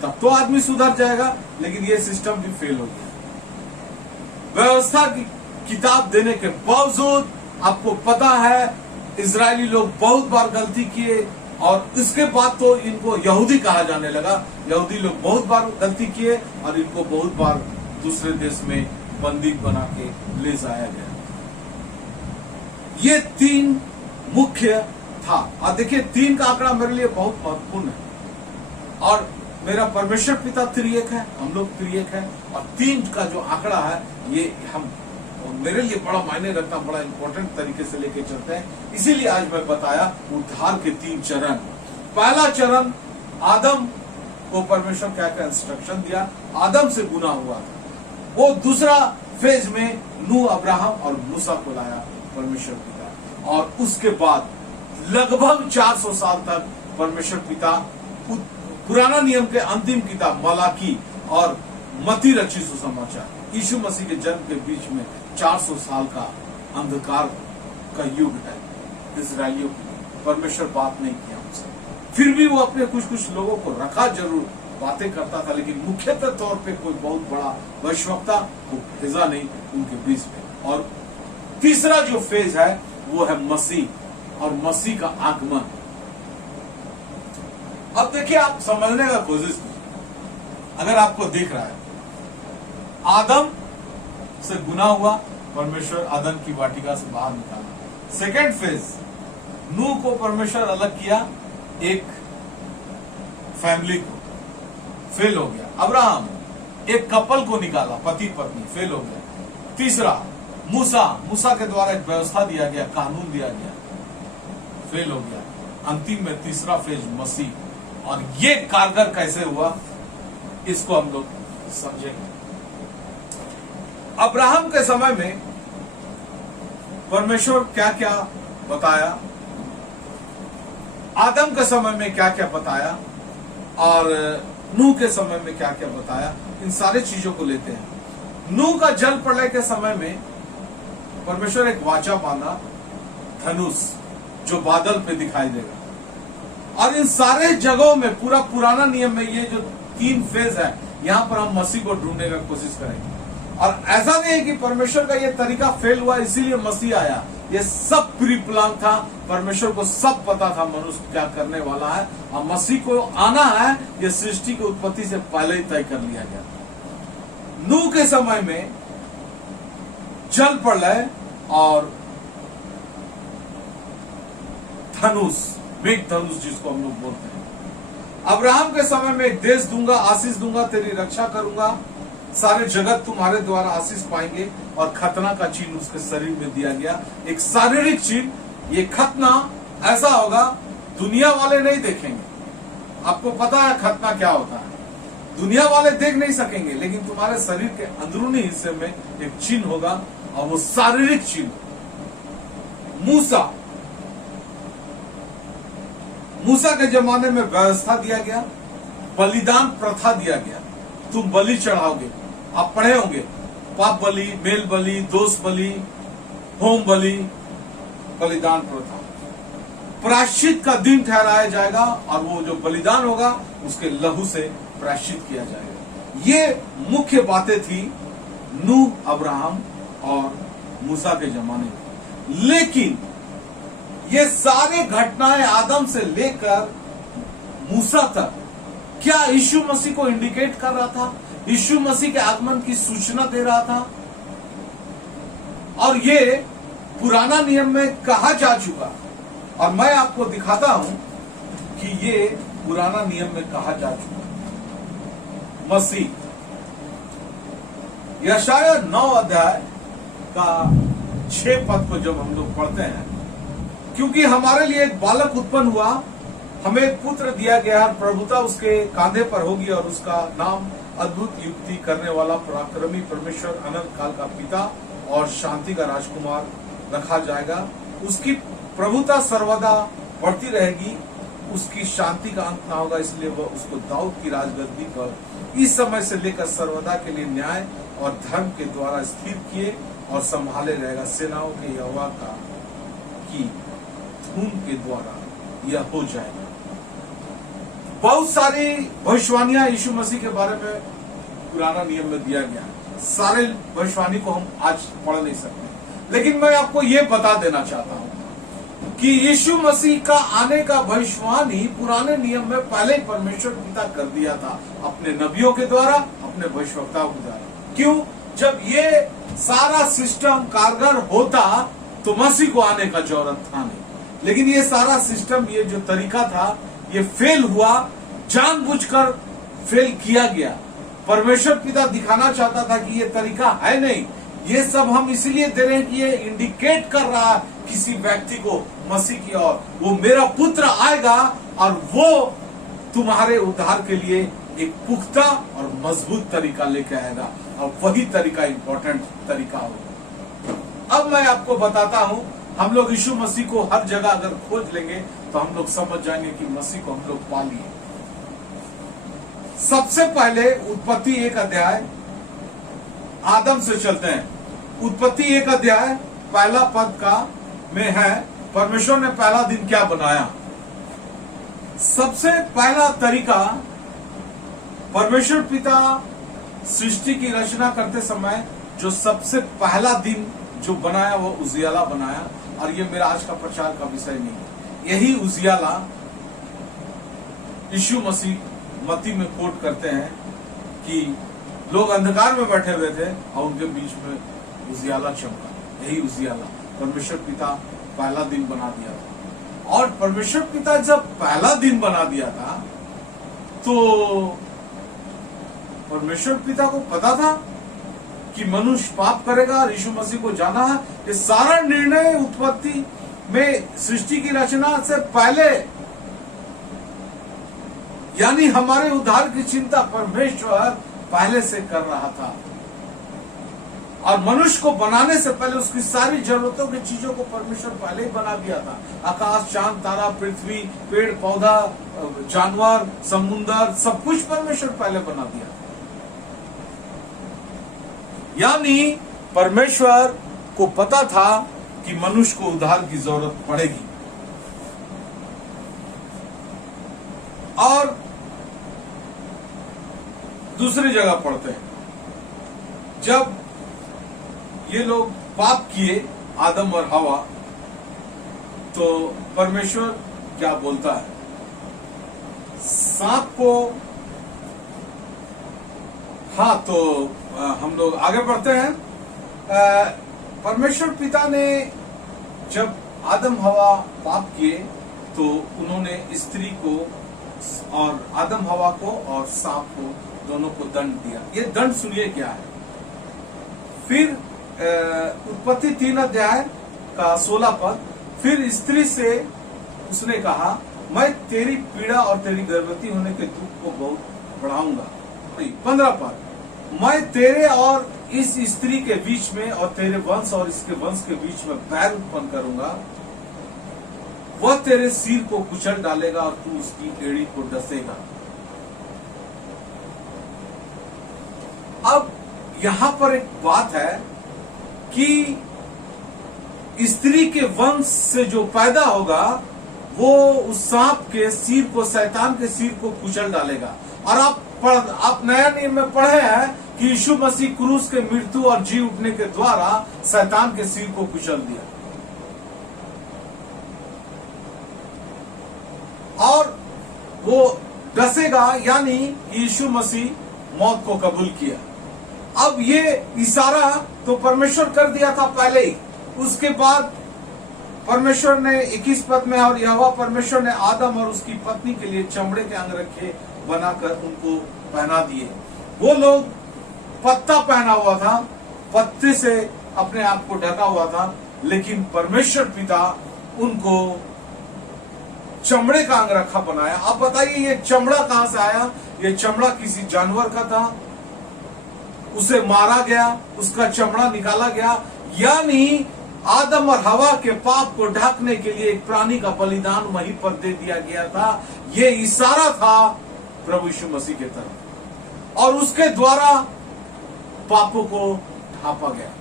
तब तो आदमी सुधर जाएगा। लेकिन ये सिस्टम भी फेल हो गया। व्यवस्था की किताब देने के बावजूद आपको पता है इजरायली लोग बहुत बार गलती किए, और इसके बाद तो इनको यहूदी कहा जाने लगा। यहूदी लोग बहुत बार गलती किए और इनको बहुत बार दूसरे देश में बंदी बना के ले जाया गया। ये 3 मुख्य था। और देखिए 3 का आंकड़ा मेरे लिए बहुत महत्वपूर्ण है। और मेरा परमेश्वर पिता त्रिएक है, हम लोग त्रिएक है, और 3 का जो आंकड़ा है ये हम मेरे लिए बड़ा मायने रखता, बड़ा इंपॉर्टेंट तरीके से लेके चलते हैं। इसीलिए आज मैं बताया उद्धार के 3 चरण। पहला चरण, आदम को परमेश्वर क्या क्या इंस्ट्रक्शन दिया, आदम से गुनाह हुआ था। वो दूसरा फेज में नूह, अब्राहम और मूसा को लाया परमेश्वर पिता। और उसके बाद लगभग 400 साल तक परमेश्वर पिता पुराना नियम के अंतिम किताब मलाकी और मत्ती रची सुसमाचार, यीशु मसीह के जन्म के बीच में 400 साल का अंधकार का युग है। इजरायलियों को परमेश्वर बात नहीं किया उनसे, फिर भी वो अपने कुछ लोगों को रखा, जरूर बातें करता था, लेकिन मुख्यतः तौर पे कोई बहुत बड़ा वैश्वक्ता को भेजा नहीं उनके बीच में। और तीसरा जो फेज है वो है मसीह और मसीह का आगमन। अब देखिए आप समझने का कोशिश कीजिए। अगर आपको दिख रहा है आदम से गुनाह हुआ, परमेश्वर आदम की वाटिका से बाहर निकाला। सेकेंड फेज, नूह को परमेश्वर अलग किया, एक फैमिली को, फेल हो गया। अब्राहम, एक कपल को निकाला, पति पत्नी, फेल हो गया। तीसरा मूसा के द्वारा एक व्यवस्था दिया गया, कानून दिया गया, फेल हो गया। अंतिम में तीसरा फेज मसीह। और ये कारगर कैसे हुआ इसको हम लोग समझेंगे। अब्राहम के समय में परमेश्वर क्या क्या बताया, आदम के समय में क्या क्या बताया, और नूह के समय में क्या क्या बताया, इन सारे चीजों को लेते हैं। नूह का जल प्रलय के समय में परमेश्वर एक वाचा बांधा, धनुष, जो बादल पे दिखाई देगा। और इन सारे जगहों में पूरा पुराना नियम में ये जो 3 फेज है, यहां पर हम मसीह को ढूंढने का कोशिश करेंगे। और ऐसा नहीं है कि परमेश्वर का ये तरीका फेल हुआ इसीलिए मसीह आया। ये सब प्री प्लान था, परमेश्वर को सब पता था मनुष्य क्या करने वाला है, और मसीह को आना है ये सृष्टि की उत्पत्ति से पहले ही तय कर लिया गया। नूह के समय में जल प्रलय और धनुष, मेघ धनुष जिसको हम लोग बोलते हैं। अब्राहम के समय में एक देश दूंगा, आशीष दूंगा, तेरी रक्षा करूंगा, सारे जगत तुम्हारे द्वारा आशीष पाएंगे। और खतना का चिन्ह उसके शरीर में दिया गया, एक शारीरिक चिन्ह। ये खतना ऐसा होगा दुनिया वाले नहीं देखेंगे। आपको पता है खतना क्या होता है, दुनिया वाले देख नहीं सकेंगे, लेकिन तुम्हारे शरीर के अंदरूनी हिस्से में एक चिन्ह होगा, और वो शारीरिक चिन्ह। मूसा के जमाने में व्यवस्था दिया गया, बलिदान प्रथा दिया गया, तुम बलि चढ़ाओगे। आप पढ़े होंगे, पाप बलि, मेल बलि, दोष बलि, होम बलि, बलिदान प्रथा। प्रायश्चित का दिन ठहराया जाएगा और वो जो बलिदान होगा उसके लहू से प्रायश्चित किया जाएगा। ये मुख्य बातें थी नूह, अब्राहम और मूसा के जमाने में। लेकिन ये सारे घटनाएं आदम से लेकर मूसा तक क्या यीशु मसीह को इंडिकेट कर रहा था, यीशु मसीह के आगमन की सूचना दे रहा था? और ये पुराना नियम में कहा जा चुका और मैं आपको दिखाता हूं कि ये पुराना नियम में कहा जा चुका। मसीह यशाया 9 अध्याय का 6 पद को जब हम लोग पढ़ते हैं, क्योंकि हमारे लिए एक बालक उत्पन्न हुआ, हमें एक पुत्र दिया गया है, प्रभुता उसके कांधे पर होगी और उसका नाम अद्भुत युक्ति करने वाला, पराक्रमी परमेश्वर, अनंत काल का पिता और शांति का राजकुमार रखा जाएगा। उसकी प्रभुता सर्वदा बढ़ती रहेगी, उसकी शांति का अंत ना होगा, इसलिए वह उसको दाऊद की राजगद्दी पर इस समय से लेकर सर्वदा के लिए न्याय और धर्म के द्वारा स्थिर किए और संभाले रहेगा। सेनाओं के यहोवा का की धूम के द्वारा यह हो जाएगा। बहुत सारी भविष्यवाणियां यीशु मसीह के बारे में पुराना नियम में दिया गया है। सारे भविष्यवाणी को हम आज पढ़ नहीं सकते, लेकिन मैं आपको यह बता देना चाहता हूं कि यीशु मसीह का आने का भविष्यवाणी पुराने नियम में पहले ही परमेश्वर पिता कर दिया था, अपने नबियों के द्वारा, अपने भविष्यवक्ताओं के द्वारा। क्यों? जब ये सारा सिस्टम कारगर होता तो मसीह को आने का जरूरत था नहीं, लेकिन ये सारा सिस्टम, ये जो तरीका था, ये फेल हुआ, जानबूझकर फेल किया गया। परमेश्वर पिता दिखाना चाहता था कि ये तरीका है नहीं, ये सब हम इसलिए दे रहे हैं कि ये इंडिकेट कर रहा है किसी व्यक्ति को मसीह की ओर, वो मेरा पुत्र आएगा और वो तुम्हारे उद्धार के लिए एक पुख्ता और मजबूत तरीका लेके आएगा, और वही तरीका इंपॉर्टेंट तरीका होगा। अब मैं आपको बताता हूं, हम लोग यीशु मसीह को हर जगह अगर खोज लेंगे तो हम लोग समझ जाएंगे कि मसीह को हम लोग पा लिए। सबसे पहले उत्पत्ति 1 अध्याय, आदम से चलते हैं। उत्पत्ति 1 अध्याय पहला पद का में है, परमेश्वर ने पहला दिन क्या बनाया। सबसे पहला तरीका, परमेश्वर पिता सृष्टि की रचना करते समय जो सबसे पहला दिन जो बनाया वो उजियाला बनाया, और ये मेरा आज का प्रचार का विषय नहीं है। यही उजियाला यीशु मसीह मत्ती में कोट करते हैं कि लोग अंधकार में बैठे हुए थे और उनके बीच में उजियाला चमका। यही उजियाला परमेश्वर पिता पहला दिन बना दिया था। और परमेश्वर पिता जब पहला दिन बना दिया था तो परमेश्वर पिता को पता था कि मनुष्य पाप करेगा और यीशु मसीह को जाना है। ये सारा निर्णय उत्पत्ति में सृष्टि की रचना से पहले, यानी हमारे उद्धार की चिंता परमेश्वर पहले से कर रहा था, और मनुष्य को बनाने से पहले उसकी सारी जरूरतों की चीजों को परमेश्वर पहले ही बना दिया था। आकाश, चांद, तारा, पृथ्वी, पेड़ पौधा, जानवर, समुद्र, सब कुछ परमेश्वर पहले बना दिया। यानी परमेश्वर को पता था कि मनुष्य को उद्धार की जरूरत पड़ेगी। और दूसरी जगह पढ़ते हैं, जब ये लोग पाप किए आदम और हवा, तो परमेश्वर क्या बोलता है? सांप को, हाँ, तो हम लोग आगे बढ़ते हैं। परमेश्वर पिता ने जब आदम हवा पाप किए तो उन्होंने स्त्री को और आदम हवा को और सांप को दोनों को दंड दिया। ये दंड सुनिए क्या है। फिर उत्पत्ति 3 अध्याय का 16 पद, फिर स्त्री से उसने कहा, मैं तेरी पीड़ा और तेरी गर्भवती होने के दुख को बहुत बढ़ाऊंगा। 15 पद, मैं तेरे और इस स्त्री के बीच में और तेरे वंश और इसके वंश के बीच में बैर उत्पन्न करूंगा, वह तेरे सिर को कुचल डालेगा और तू उसकी एड़ी को डसेगा। अब यहां पर एक बात है कि स्त्री के वंश से जो पैदा होगा वो उस सांप के सिर को, शैतान के सिर को कुचल डालेगा। और आप नया नियम में पढ़े हैं कि यीशु मसीह क्रूस के मृत्यु और जी उठने के द्वारा शैतान के सिर को कुचल दिया और वो डसेगा, यानी यीशु मसीह मौत को कबूल किया। अब ये इशारा तो परमेश्वर कर दिया था पहले ही। उसके बाद परमेश्वर ने 21 पद में, और यहोवा परमेश्वर ने आदम और उसकी पत्नी के लिए चमड़े के अंगरखे बनाकर उनको पहना दिए। वो लोग पत्ता पहना हुआ था, पत्ते से अपने आप को ढका हुआ था, लेकिन परमेश्वर पिता उनको चमड़े का अंगरखा बनाया। अब बताइए ये चमड़ा कहां से आया? ये चमड़ा किसी जानवर का था, उसे मारा गया, उसका चमड़ा निकाला गया, यानी आदम और हवा के पाप को ढकने के लिए एक प्राणी का बलिदान वहीं पर दे दिया गया था। ये इशारा था प्रभु यीशु मसीह के तरफ, और उसके द्वारा पापों को ढांपा गया।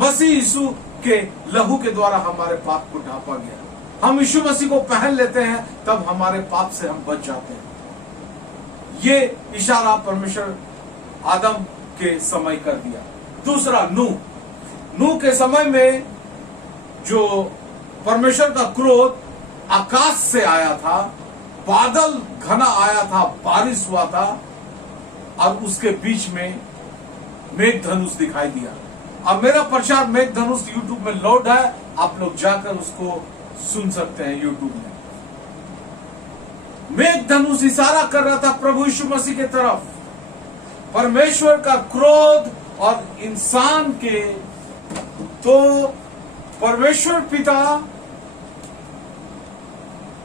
मसीह यीशु के लहू के द्वारा हमारे पाप को ढांपा गया। हम यीशु मसीह को पहन लेते हैं, तब हमारे पाप से हम बच जाते हैं। ये इशारा परमेश्वर आदम के समय कर दिया। दूसरा, नूह के समय में जो परमेश्वर का क्रोध आकाश से आया था, बादल घना आया था, बारिश हुआ था, और उसके बीच में मेघधनुष दिखाई दिया। अब मेरा प्रचार मेघधनुष यूट्यूब में लोड है, आप लोग जाकर उसको सुन सकते हैं यूट्यूब में। मेघधनुष इशारा कर रहा था प्रभु यीशु मसीह के तरफ। परमेश्वर का क्रोध और इंसान के, तो परमेश्वर पिता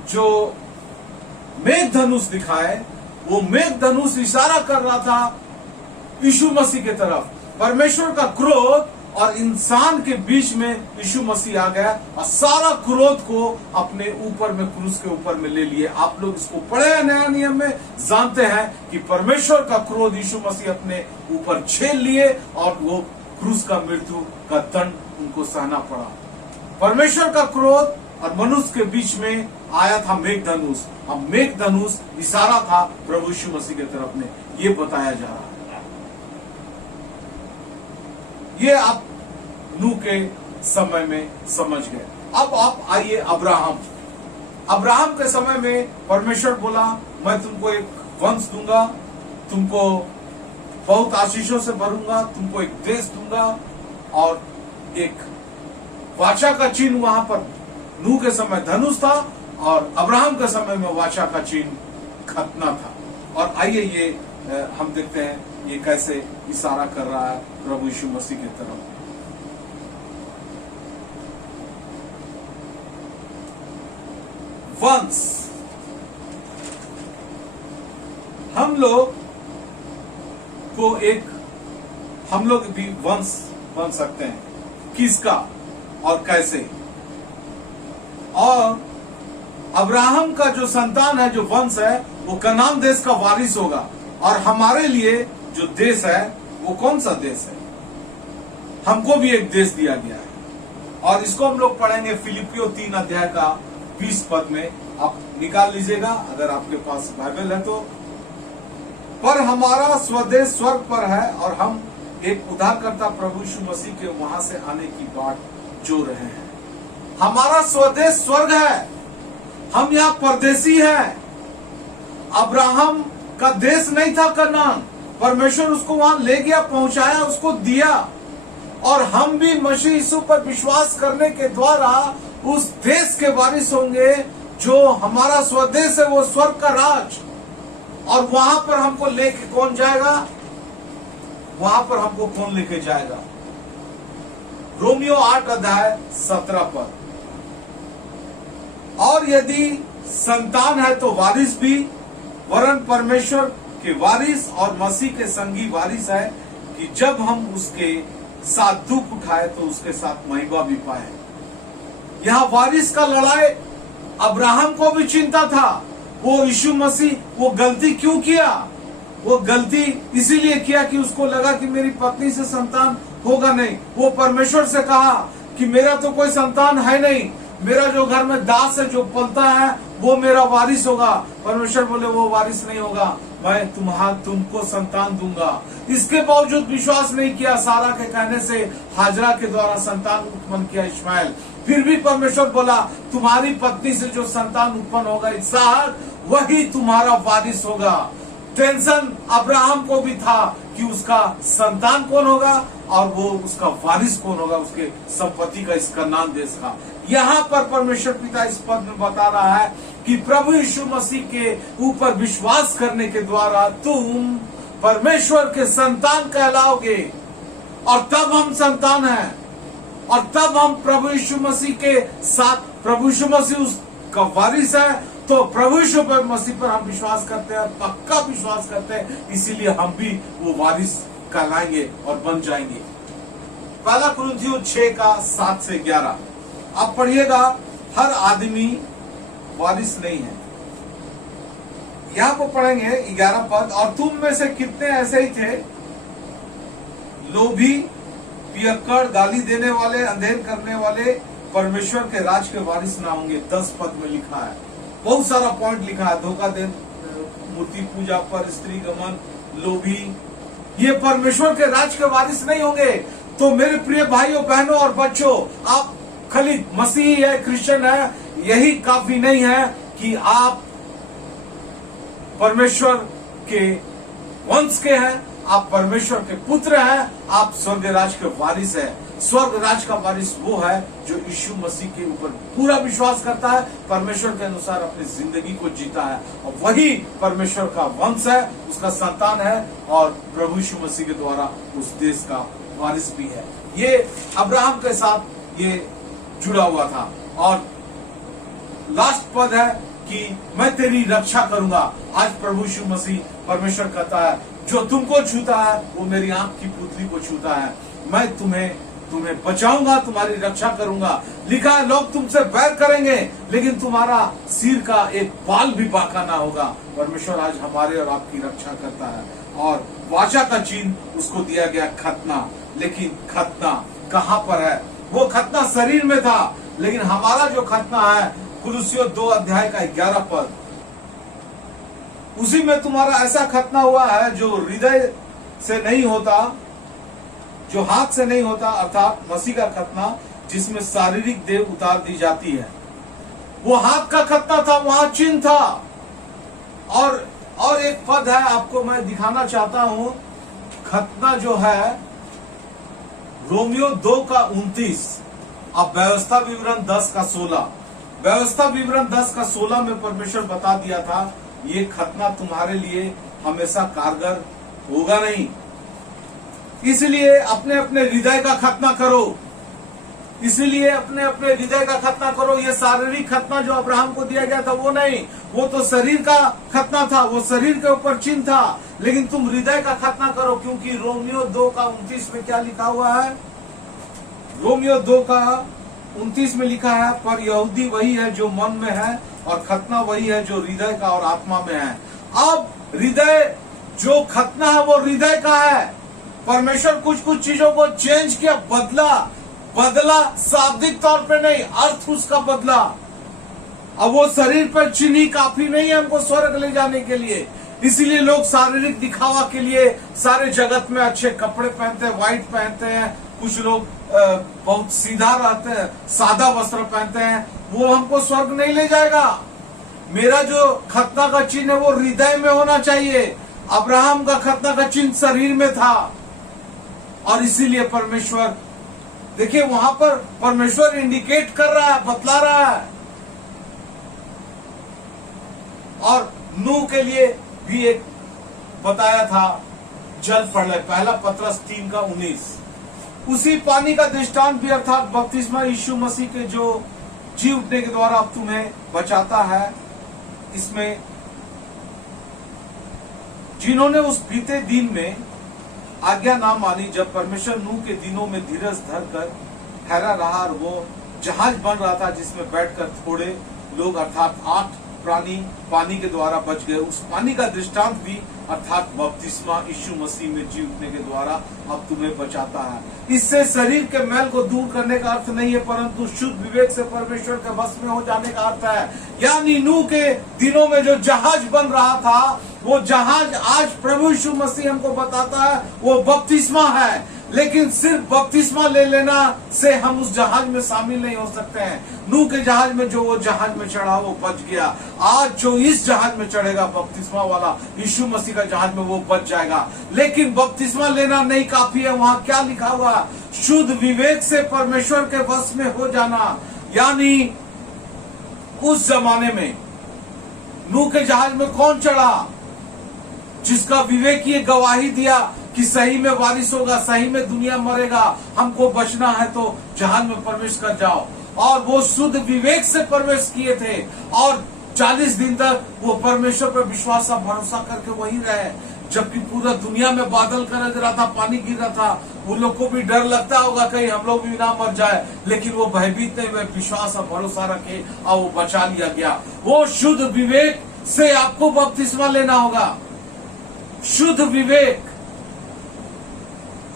जो मेघधनुष दिखाए, वो मेघधनुष इशारा कर रहा था यीशु मसीह के तरफ। परमेश्वर का क्रोध और इंसान के बीच में यीशु मसीह आ गया और सारा क्रोध को अपने ऊपर में, क्रूस के ऊपर में ले लिए। आप लोग इसको पढ़े हैं नया नियम में, जानते हैं कि परमेश्वर का क्रोध यीशु मसीह अपने ऊपर झेल लिए और वो क्रूस का मृत्यु का दंड उनको सहना पड़ा। परमेश्वर का क्रोध और मनुष्य के बीच में आया था मेघधनुष। अब मेघधनुष इशारा था प्रभु यीशु मसीह की तरफ में, ये बताया जा रहा है। ये आप नूह के समय में समझ गए। अब आप आइए अब्राहम के समय में परमेश्वर बोला, मैं तुमको एक वंश दूंगा, तुमको बहुत आशीषों से भरूंगा, तुमको एक देश दूंगा, और एक वाचा का चिन्ह वहां पर नूह के समय धनुष था और अब्राहम के समय में वाचा का चिन्ह खतना था। और आइए ये हम देखते हैं ये कैसे इशारा कर रहा है प्रभु यीशु मसीह की तरफ। वंश, हम लोग को एक, हम लोग भी वंश बन सकते हैं। किसका और कैसे? और अब्राहम का जो संतान है, जो वंश है, वो कनान देश का वारिस होगा। और हमारे लिए जो देश है वो कौन सा देश है? हमको भी एक देश दिया गया है, और इसको हम लोग पढ़ेंगे फिलिपियो 3 अध्याय का 20 पद में। आप निकाल लीजिएगा अगर आपके पास बाइबल है तो। पर हमारा स्वदेश स्वर्ग पर है, और हम एक उद्धारकर्ता प्रभु यीशु मसीह के वहां से आने की बाट जो रहे हैं। हमारा स्वदेश स्वर्ग है, हम यहाँ परदेसी हैं। अब्राहम का देश नहीं था कनान, परमेश्वर उसको वहां ले गया, पहुंचाया, उसको दिया। और हम भी मसीह यीशु पर विश्वास करने के द्वारा उस देश के वारिस होंगे जो हमारा स्वदेश है, वो स्वर्ग का राज। और वहां पर हमको लेके कौन जाएगा? वहां पर हमको कौन लेके जाएगा? रोमियो 8 अध्याय 17 पद। और यदि संतान है तो वारिस भी, वरन परमेश्वर के वारिस और मसीह के संगी वारिस है, कि जब हम उसके साथ दुख उठाए तो उसके साथ महिमा भी पाए। यहां वारिस का लड़ाई अब्राहम को भी चिंता था। वो यीशु मसीह, वो गलती क्यों किया? वो गलती इसीलिए किया कि उसको लगा कि मेरी पत्नी से संतान होगा नहीं। वो परमेश्वर से कहा कि मेरा तो कोई संतान है नहीं, मेरा जो घर में दास है जो पलता है वो मेरा वारिस होगा। परमेश्वर बोले वो वारिस नहीं होगा, मैं तुमको संतान दूंगा। इसके बावजूद विश्वास नहीं किया, सारा के कहने से हाजरा के द्वारा संतान उत्पन्न किया इश्माइल। फिर भी परमेश्वर बोला तुम्हारी पत्नी से जो संतान उत्पन्न होगा इसहाक, वही तुम्हारा वारिस होगा। टेंशन अब्राहम को भी था कि उसका संतान कौन होगा और वो उसका वारिस कौन होगा, उसके संपत्ति का, इस कनान देश का। यहाँ पर परमेश्वर पिता इस पद में बता रहा है कि प्रभु यीशु मसीह के ऊपर विश्वास करने के द्वारा तुम परमेश्वर के संतान कहलाओगे, और तब हम संतान हैं, और तब हम प्रभु यीशु मसीह के साथ, प्रभु यीशु मसीह उसका वारिस है, तो प्रभु यीशु मसीह पर हम विश्वास करते हैं, पक्का विश्वास करते हैं, इसीलिए हम भी वो वारिस कहलाएंगे और बन जाएंगे। पहला कुरिन्थियों 6:7-11 आप पढ़िएगा। हर आदमी वारिस नहीं है। यहाँ पर पढ़ेंगे 11 पद, और तुम में से कितने ऐसे ही थे, लोभी, पियक्कड़, गाली देने वाले, अंधेर करने वाले, परमेश्वर के राज के वारिस ना होंगे। 10 पद में लिखा है, बहुत सारा पॉइंट लिखा है। धोखा दे, मूर्ति पूजा पर, स्त्री गमन, लोभी, ये परमेश्वर के राज के वारिस नहीं होंगे। तो मेरे प्रिय भाइयों, बहनों और बच्चों, आप खाली मसीही है, क्रिश्चियन है, यही काफी नहीं है कि आप परमेश्वर के वंश के हैं, आप परमेश्वर के पुत्र हैं, आप स्वर्ग राज के वारिस हैं। स्वर्ग राज का वारिस वो है जो यीशु मसीह के ऊपर पूरा विश्वास करता है, परमेश्वर के अनुसार अपनी जिंदगी को जीता है, और वही परमेश्वर का वंश है, उसका संतान है, और प्रभु यीशु मसीह के द्वारा उस देश का वारिस भी है। ये अब्राहम के साथ ये जुड़ा हुआ था। और लास्ट पद है कि मैं तेरी रक्षा करूंगा। आज प्रभु यीशु मसीह, परमेश्वर कहता है जो तुमको छूता है वो मेरी आंख की पुतली को छूता है, मैं तुम्हें बचाऊंगा, तुम्हारी रक्षा करूंगा। लिखा है लोग तुमसे बैर करेंगे लेकिन तुम्हारा सिर का एक बाल भी बांका ना होगा। परमेश्वर आज हमारे और आपकी रक्षा करता है। और वाचा का चिन्ह उसको दिया गया खतना, लेकिन खतना कहाँ पर है? वो खतना शरीर में था, लेकिन हमारा जो खतना है कुलुस्सियों 2:11 पद, उसी में तुम्हारा ऐसा खतना हुआ है जो हृदय से नहीं होता, जो हाथ से नहीं होता, अर्थात मसीह का खतना जिसमें शारीरिक देह उतार दी जाती है। वो हाथ का खतना था, वहां चिन्ह था। और एक पद है, आपको मैं दिखाना चाहता हूं। खतना जो है रोमियो 2:29, अब व्यवस्था विवरण 10:16, व्यवस्था विवरण 10:16 में परमेश्वर बता दिया था ये खतना तुम्हारे लिए हमेशा कारगर होगा नहीं, इसलिए अपने अपने हृदय का खतना करो। इसलिए अपने अपने हृदय का खतना करो। ये शारीरिक खतना जो अब्राहम को दिया गया था वो नहीं, वो तो शरीर का खतना था, वो शरीर के ऊपर चिन्ह था, लेकिन तुम हृदय का खतना करो, क्योंकि रोमियो 2:29 में क्या लिखा हुआ है? रोमियो 2:29 में लिखा है, पर यहूदी वही है जो मन में है और खतना वही है जो हृदय का और आत्मा में है। अब हृदय जो खतना है वो हृदय का है। परमेश्वर कुछ चीजों को चेंज किया, बदला शाब्दिक तौर पे नहीं, अर्थ उसका बदला। अब वो शरीर पर चिन्ह ही काफी नहीं है हमको स्वर्ग ले जाने के लिए। इसीलिए लोग शारीरिक दिखावा के लिए सारे जगत में अच्छे कपड़े पहनते हैं, व्हाइट पहनते हैं, कुछ लोग बहुत सीधा रहते हैं, सादा वस्त्र पहनते हैं। वो हमको स्वर्ग नहीं ले जाएगा। मेरा जो खतना का चिन्ह है वो हृदय में होना चाहिए। अब्राहम का खतना का चिन्ह शरीर में था, और इसीलिए परमेश्वर, देखिए वहां पर परमेश्वर इंडिकेट कर रहा है, बतला रहा है। और नूह के लिए भी एक बताया था जल प्रलय, पहला पत्रस 3:19, उसी पानी का दृष्टांत भी, अर्थात बपतिस्मा यीशु मसीह के जो जी उठने के द्वारा अब तुम्हें बचाता है। इसमें जिन्होंने उस बीते दिन में आज्ञा ना मानी, जब परमेश्वर नूह के दिनों में धीरज धरकर ठहरा रहा और वो जहाज बन रहा था जिसमें बैठकर थोड़े लोग अर्थात 8 प्राणी पानी के द्वारा बच गए। उस पानी का दृष्टांत भी अर्थात बपतिस्मा यीशु मसीह में जी उठने के द्वारा अब तुम्हें बचाता है। इससे शरीर के मैल को दूर करने का अर्थ नहीं है, परंतु शुद्ध विवेक से परमेश्वर के वश में हो जाने का अर्थ है। यानी नूह के दिनों में जो जहाज बन रहा था, वो जहाज आज प्रभु यीशु मसीह हमको बताता है वो बपतिस्मा है। लेकिन सिर्फ बपतिस्मा ले लेना से हम उस जहाज में शामिल नहीं हो सकते हैं। नूह के जहाज में जो वो जहाज में चढ़ा वो बच गया। आज जो इस जहाज में चढ़ेगा बपतिस्मा वाला यीशु मसीह का जहाज में, वो बच जाएगा। लेकिन बपतिस्मा लेना नहीं काफी है। वहां क्या लिखा हुआ? शुद्ध विवेक से परमेश्वर के वश में हो जाना। यानी उस जमाने में नूह के जहाज में कौन चढ़ा? जिसका विवेक ये गवाही दिया कि सही में बारिश होगा, सही में दुनिया मरेगा, हमको बचना है तो जहाज में प्रवेश कर जाओ। और वो शुद्ध विवेक से प्रवेश किए थे और 40 दिन तक वो परमेश्वर पर विश्वास और भरोसा करके वही रहे। जबकि पूरा दुनिया में बादल गरज रहा था, पानी गिर रहा था, उन लोग को भी डर लगता होगा कहीं हम लोग भी ना मर जाए, लेकिन वो भयभीत नहीं हुए, विश्वास और भरोसा रखे और वो बचा लिया गया। वो शुद्ध विवेक से आपको बपतिस्मा लेना होगा। शुद्ध विवेक,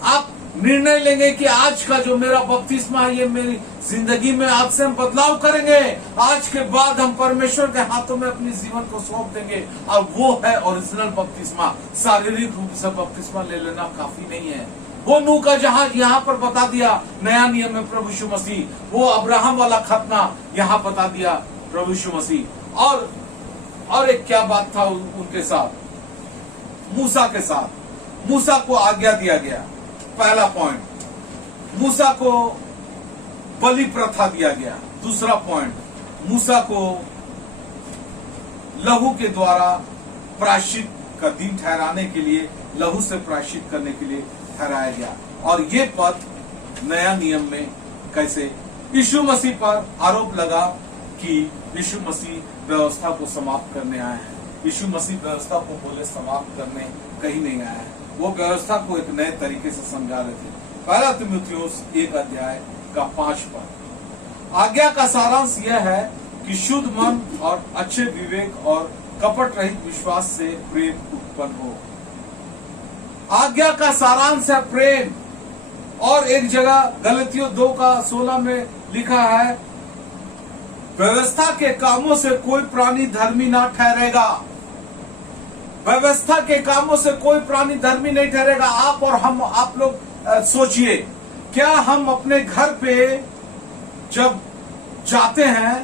आप निर्णय लेंगे कि आज का जो मेरा बपतिस्मा है ये मेरी जिंदगी में आज से हम बदलाव करेंगे। आज के बाद हम परमेश्वर के हाथों में अपने जीवन को सौंप देंगे और वो है ओरिजिनल बपतिस्मा। शारीरिक रूप से बपतिस्मा ले लेना काफी नहीं है। वो नूह का जहाज यहाँ पर बता दिया नया नियम में प्रभु यीशु मसीह, वो अब्राहम वाला खतना यहाँ बता दिया प्रभु यीशु मसीह। और एक क्या बात था उनके साथ, मूसा के साथ। मूसा को आज्ञा दिया गया। पहला पॉइंट, मूसा को बलि प्रथा दिया गया। दूसरा पॉइंट, मूसा को लहू के द्वारा प्रायश्चित का दिन ठहराने के लिए, लहू से प्रायश्चित करने के लिए ठहराया गया। और ये पद नया नियम में कैसे यीशु मसीह पर आरोप लगा कि यीशु मसीह व्यवस्था को समाप्त करने आए हैं। यीशु मसीह व्यवस्था को बोले समाप्त करने कहीं नहीं आया है, वो व्यवस्था को एक नए तरीके से समझा रहे थे। पहला तीमुथियुस 1 अध्याय का 5 पद। आज्ञा का सारांश यह है कि शुद्ध मन और अच्छे विवेक और कपट रहित विश्वास से प्रेम उत्पन्न हो। आज्ञा का सारांश है प्रेम। और एक जगह गलतियों 2 का 16 में लिखा है, व्यवस्था के कामों से कोई प्राणी धर्मी ना ठहरेगा। व्यवस्था के कामों से कोई प्राणी धर्मी नहीं ठहरेगा। आप और हम, आप लोग सोचिए, क्या हम अपने घर पे जब जाते हैं,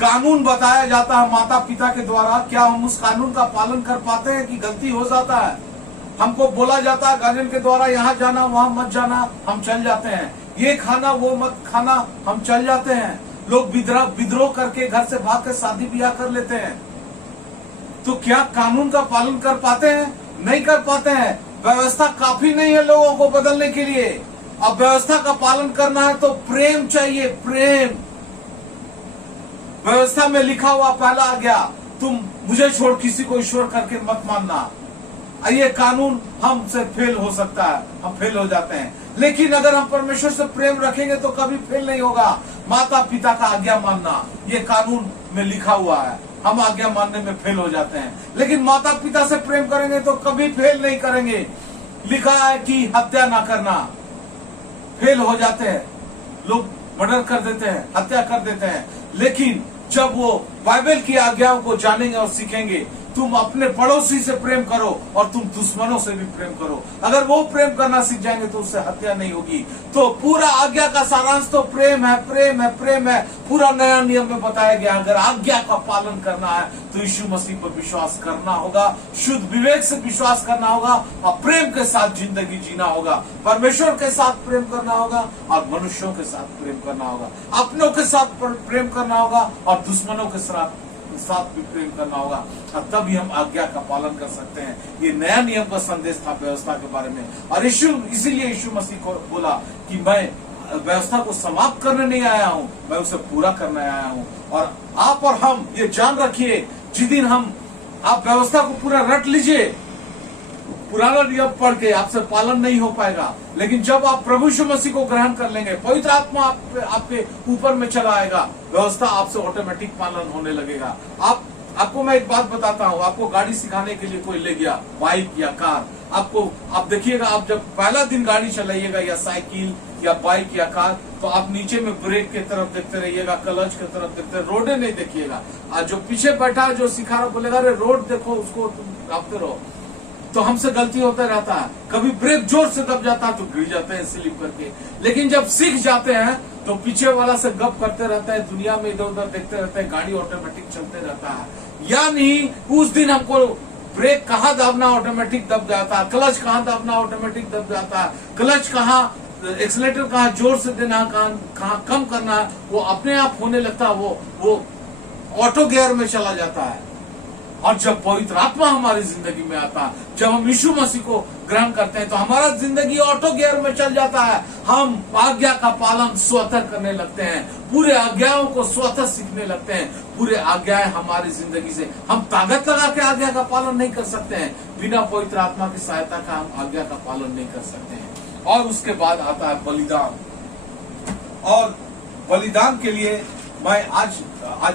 कानून बताया जाता है माता पिता के द्वारा, क्या हम उस कानून का पालन कर पाते हैं कि गलती हो जाता है? हमको बोला जाता है गार्जियन के द्वारा, यहाँ जाना वहां मत जाना, हम चल जाते हैं। ये खाना वो मत खाना, हम चल जाते हैं। लोग विद्रोह करके घर से भाग कर शादी ब्याह कर लेते हैं। तो क्या कानून का पालन कर पाते हैं? नहीं कर पाते हैं। व्यवस्था काफी नहीं है लोगों को बदलने के लिए। अब व्यवस्था का पालन करना है तो प्रेम चाहिए, प्रेम। व्यवस्था में लिखा हुआ पहला आज्ञा, तुम मुझे छोड़ किसी को ईश्वर करके मत मानना। ये कानून हमसे फेल हो सकता है, हम फेल हो जाते हैं। लेकिन अगर हम परमेश्वर से प्रेम रखेंगे तो कभी फेल नहीं होगा। माता पिता का आज्ञा मानना, ये कानून में लिखा हुआ है। हम आज्ञा मानने में फेल हो जाते हैं, लेकिन माता पिता से प्रेम करेंगे तो कभी फेल नहीं करेंगे। लिखा है कि हत्या ना करना, फेल हो जाते हैं, लोग मर्डर कर देते हैं, हत्या कर देते हैं। लेकिन जब वो बाइबल की आज्ञाओं को जानेंगे और सीखेंगे, तुम अपने पड़ोसी से प्रेम करो और तुम दुश्मनों से भी प्रेम करो। अगर वो प्रेम करना सीख जाएंगे तो उससे हत्या नहीं होगी। तो पूरा आज्ञा का सारांश तो प्रेम है, प्रेम है, प्रेम है। पूरा नया नियम में बताया गया, अगर आज्ञा का पालन करना है तो यीशु मसीह पर विश्वास करना होगा, शुद्ध विवेक से विश्वास करना होगा और प्रेम के साथ जिंदगी जीना होगा। परमेश्वर के साथ प्रेम करना होगा और मनुष्यों के साथ प्रेम करना होगा, अपनों के साथ प्रेम करना होगा और दुश्मनों के साथ भी प्रेम करना होगा। और तभी हम आज्ञा का पालन कर सकते हैं। ये नया नियम का संदेश था व्यवस्था के बारे में। और इसीलिए यीशु मसीह को बोला कि मैं व्यवस्था को समाप्त करने नहीं आया हूँ, मैं उसे पूरा करने आया हूँ। और आप और हम ये जान रखिए, जिस दिन हम आप व्यवस्था को पूरा रट लीजिए, पुराना नियम पढ़ के आपसे पालन नहीं हो पाएगा। लेकिन जब आप प्रभु यीशु मसीह को ग्रहण कर लेंगे, पवित्र आत्मा आपके ऊपर में चला आएगा, व्यवस्था आपसे ऑटोमेटिक पालन होने लगेगा। आपको मैं एक बात बताता हूँ, आपको गाड़ी सिखाने के लिए कोई ले गया, बाइक या कार, आप देखिएगा, आप जब पहला दिन गाड़ी चलाइएगा या साइकिल या बाइक या कार, तो आप नीचे में ब्रेक की तरफ देखते रहिएगा, क्लच की तरफ देखते, रोडे नहीं देखिएगा। आज जो पीछे बैठा है, जो सिखा रहा, बोलेगा अरे रोड देखो, उसको तुम कापते रहो। तो हमसे गलती होता रहता है, कभी ब्रेक जोर से दब जाता है तो गिर जाते हैं स्लिप करके। लेकिन जब सीख जाते हैं तो पीछे वाला से गप करते रहता है, दुनिया में इधर उधर देखते रहते हैं, गाड़ी ऑटोमेटिक चलते रहता है। या नहीं, उस दिन हमको ब्रेक कहाँ दबना ऑटोमेटिक दब जाता है, क्लच कहाँ दबना ऑटोमेटिक दब जाता है, क्लच कहाँ, एक्सीलेटर कहाँ जोर से देना, कहाँ कम करना, वो अपने आप होने लगता है, वो ऑटो गियर में चला जाता है। और जब पवित्र आत्मा हमारी जिंदगी में आता है, जब हम यीशु मसीह को ग्रहण करते हैं, तो हमारा जिंदगी ऑटो गियर में चल जाता है। हम आज्ञा का पालन स्वतः करने लगते हैं, पूरे आज्ञाओं को स्वतः सीखने लगते हैं। पूरे आज्ञाएं हमारी जिंदगी से, हम ताकत लगा के आज्ञा का पालन नहीं कर सकते हैं, बिना पवित्र आत्मा की सहायता का हम आज्ञा का पालन नहीं कर सकते हैं। और उसके बाद आता है बलिदान। और बलिदान के लिए मैं आज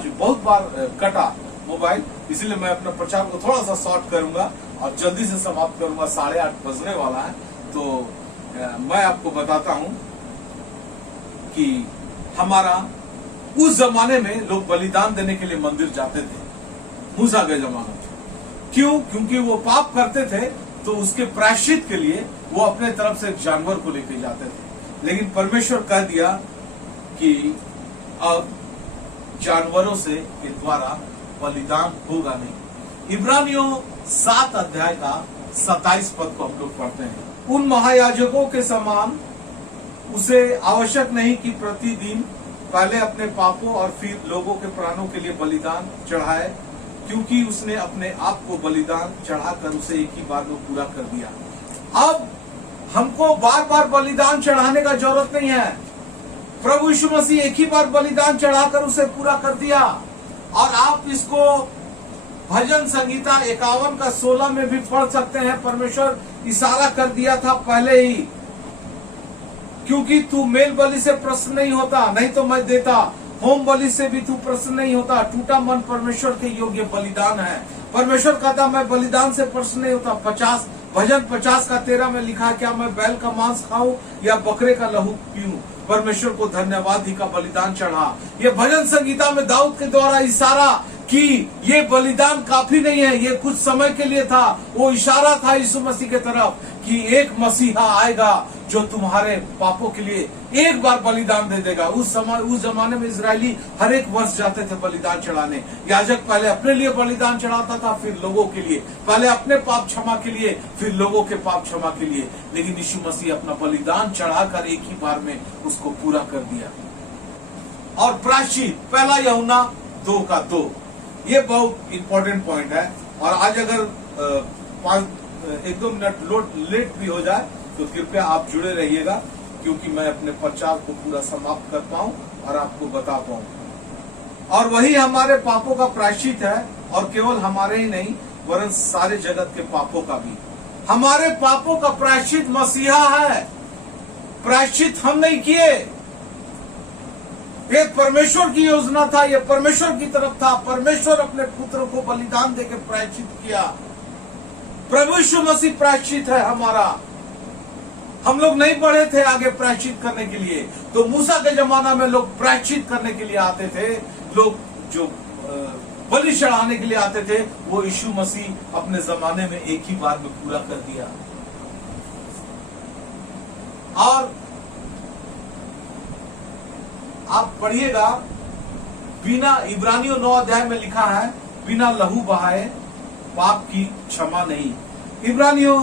बहुत बार कटा मोबाइल, इसलिए मैं अपने प्रचार को थोड़ा सा शॉर्ट करूंगा और जल्दी से समाप्त करूंगा। 8:30 बजने वाला है। तो मैं आपको बताता हूं कि हमारा उस जमाने में लोग बलिदान देने के लिए मंदिर जाते थे, मूसा के जमाने में। क्यों? क्योंकि वो पाप करते थे, तो उसके प्रायश्चित के लिए वो अपने तरफ से एक जानवर को लेके जाते थे। लेकिन परमेश्वर कह दिया कि अब जानवरों से के द्वारा बलिदान होगा नहीं। इब्रानियों 7 अध्याय का 27 पद को हम लोग पढ़ते हैं। उन महायाजकों के समान उसे आवश्यक नहीं कि प्रतिदिन पहले अपने पापों और फिर लोगों के प्राणों के लिए बलिदान चढ़ाए, क्योंकि उसने अपने आप को बलिदान चढ़ाकर उसे एक ही बार में पूरा कर दिया। अब हमको बार बार बलिदान चढ़ाने का जरूरत नहीं है। प्रभु यीशु मसीह एक ही बार बलिदान चढ़ाकर उसे पूरा कर दिया। और आप इसको भजन संगीता 51 का 16 में भी पढ़ सकते हैं। परमेश्वर इशारा कर दिया था पहले ही, क्योंकि तू मेल बलि से प्रसन्न नहीं होता, नहीं तो मैं देता। होम बलि से भी तू प्रसन्न नहीं होता। टूटा मन परमेश्वर के योग्य बलिदान है। परमेश्वर कहता मैं बलिदान से प्रसन्न नहीं होता। भजन 50 का 13 में लिखा है, क्या मैं बैल का मांस खाऊं या बकरे का लहू पीऊं, परमेश्वर को धन्यवाद ही का बलिदान चढ़ा। ये भजन संगीता में दाऊद के द्वारा इशारा कि ये बलिदान काफी नहीं है, ये कुछ समय के लिए था। वो इशारा था यीशु मसीह के तरफ कि एक मसीहा आएगा जो तुम्हारे पापों के लिए एक बार बलिदान दे देगा। उस जमाने में इजरायली हर एक वर्ष जाते थे बलिदान चढ़ाने। याजक पहले अपने लिए बलिदान चढ़ाता था, फिर लोगों के लिए, पहले अपने पाप क्षमा के लिए, फिर लोगों के पाप क्षमा के लिए। लेकिन यीशु मसीह अपना बलिदान चढ़ाकर एक ही बार में उसको पूरा कर दिया। और प्रायश्चित, पहला यूहन्ना 2:2, ये बहुत इंपॉर्टेंट पॉइंट है। और आज अगर 1-2 मिनट लेट भी हो जाए तो कृपया आप जुड़े रहिएगा, क्योंकि मैं अपने प्रचार को पूरा समाप्त कर पाऊं और आपको बता पाऊं। और वही हमारे पापों का प्रायश्चित है, और केवल हमारे ही नहीं वरन सारे जगत के पापों का भी। हमारे पापों का प्रायश्चित मसीहा है। प्रायश्चित हम नहीं किए, ये परमेश्वर की योजना था, ये परमेश्वर की तरफ था। परमेश्वर अपने पुत्र को बलिदान देकर प्रायश्चित किया। प्रभु यीशु मसीह प्रायश्चित है हमारा। हम लोग नहीं बढ़े थे आगे प्रायश्चित करने के लिए। तो मूसा के जमाना में लोग प्रायश्चित करने के लिए आते थे, लोग जो बलि चढ़ाने के लिए आते थे, वो यीशु मसीह अपने जमाने में एक ही बार में पूरा कर दिया। और आप पढ़िएगा, बिना, इब्रानियों 9 अध्याय में लिखा है, बिना लहू बहाए पाप की क्षमा नहीं। इब्रानियों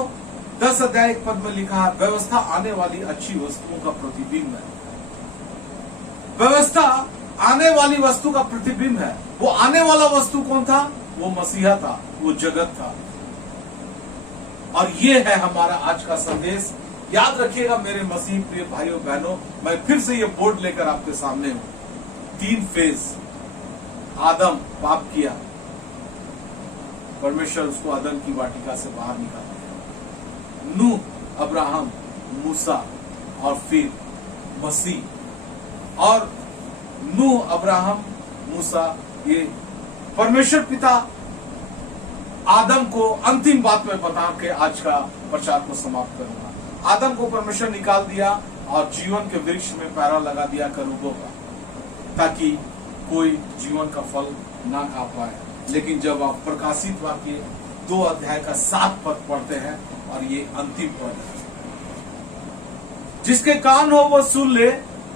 10 अध्याय 1 पद में लिखा है, व्यवस्था आने वाली अच्छी वस्तुओं का प्रतिबिंब है। व्यवस्था आने वाली वस्तु का प्रतिबिंब है। वो आने वाला वस्तु कौन था? वो मसीहा था, वो जगत था। और ये है हमारा आज का संदेश। याद रखिएगा मेरे मसीह प्रिय भाइयों बहनों, मैं फिर से ये बोर्ड लेकर आपके सामने हूं। 3 फेज। आदम पाप किया, परमेश्वर उसको अदन की वाटिका से बाहर निकाल दिया। नूह, अब्राहम, मूसा और फिर मसीह। और नूह, अब्राहम, मूसा, ये परमेश्वर पिता आदम को अंतिम बात में बता के आज का प्रचार को समाप्त करूंगा। आदम को परमेश्वर निकाल दिया और जीवन के वृक्ष में पैरा लगा दिया करूबों का, ताकि कोई जीवन का फल ना खा पाए। लेकिन जब आप प्रकाशित वाक्य 2 अध्याय का 7 पद पढ़ते हैं, और ये अंतिम पद है, जिसके कान हो वो सुन ले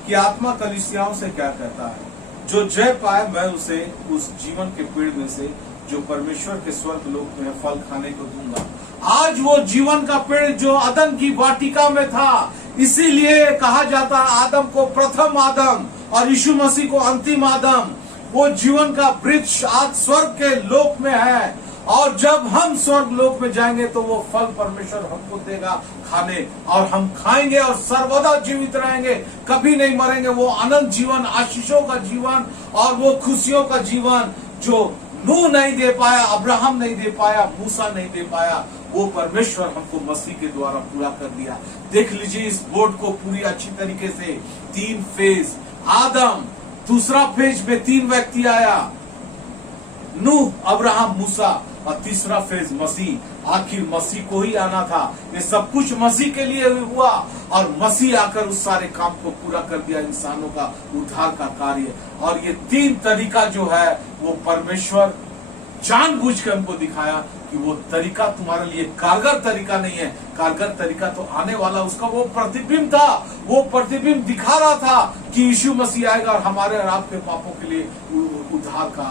कि आत्मा कलीसियाओं से क्या कहता है। जो जय पाए मैं उसे उस जीवन के पेड़ में से जो परमेश्वर के स्वर्ग लोक में फल खाने को दूंगा। आज वो जीवन का पेड़ जो अदन की वाटिका में था, इसीलिए कहा जाता है आदम को प्रथम आदम और यीशु मसीह को अंतिम आदम। वो जीवन का वृक्ष आज स्वर्ग के लोक में है, और जब हम स्वर्ग लोक में जाएंगे तो वो फल परमेश्वर हमको देगा खाने, और हम खाएंगे और सर्वदा जीवित रहेंगे, कभी नहीं मरेंगे। वो अनंत जीवन, आशीषों का जीवन और वो खुशियों का जीवन जो नूह नहीं दे पाया, अब्राहम नहीं दे पाया, मूसा नहीं दे पाया, वो परमेश्वर हमको मसीह के द्वारा पूरा कर दिया। देख लीजिए इस बोर्ड को पूरी अच्छी तरीके से। 3 फेज आदम, दूसरा फेज में 3 व्यक्ति आया, नूह, अब्राहम, मूसा, और तीसरा फेज मसीह। आखिर मसीह को ही आना था। ये सब कुछ मसीह के लिए हुआ, और मसीह आकर उस सारे काम को पूरा कर दिया, इंसानों का उद्धार का कार्य। और ये 3 तरीका जो है वो परमेश्वर जानबूझ के हमको दिखाया कि वो तरीका तुम्हारे लिए कारगर तरीका नहीं है। कारगर तरीका तो आने वाला, उसका वो प्रतिबिंब था। वो प्रतिबिंब दिखा रहा था कि यीशु मसीह आएगा और हमारे और आपके पापों के लिए उद्धार का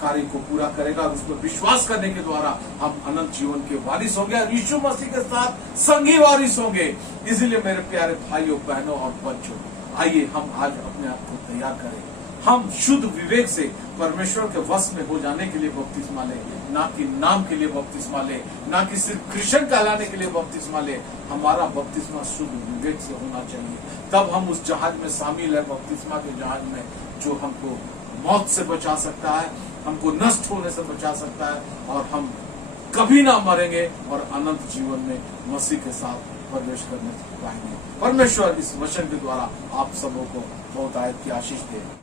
कार्य को पूरा करेगा। उस पर विश्वास करने के द्वारा हम अनंत जीवन के वारिस होंगे और यीशु मसीह के साथ संगी वारिस होंगे। इसीलिए मेरे प्यारे भाइयों, बहनों और बच्चों, आइए हम आज अपने आप को तैयार करें। हम शुद्ध विवेक से परमेश्वर के वश में हो जाने के लिए बपतिस्मा ले, ना कि नाम के लिए बपतिस्मा ले, ना कि सिर्फ क्रिश्चियन कहलाने के लिए बपतिस्मा ले। हमारा बपतिस्मा शुद्ध विवेक से होना चाहिए, तब हम उस जहाज में शामिल है, बपतिस्मा के जहाज में, जो हमको मौत से बचा सकता है, हमको नष्ट होने से बचा सकता है, और हम कभी ना मरेंगे और अनंत जीवन में मसीह के साथ प्रवेश करने पाएंगे। परमेश्वर इस वचन के द्वारा आप सबों को बहुत आयत की आशीष दे।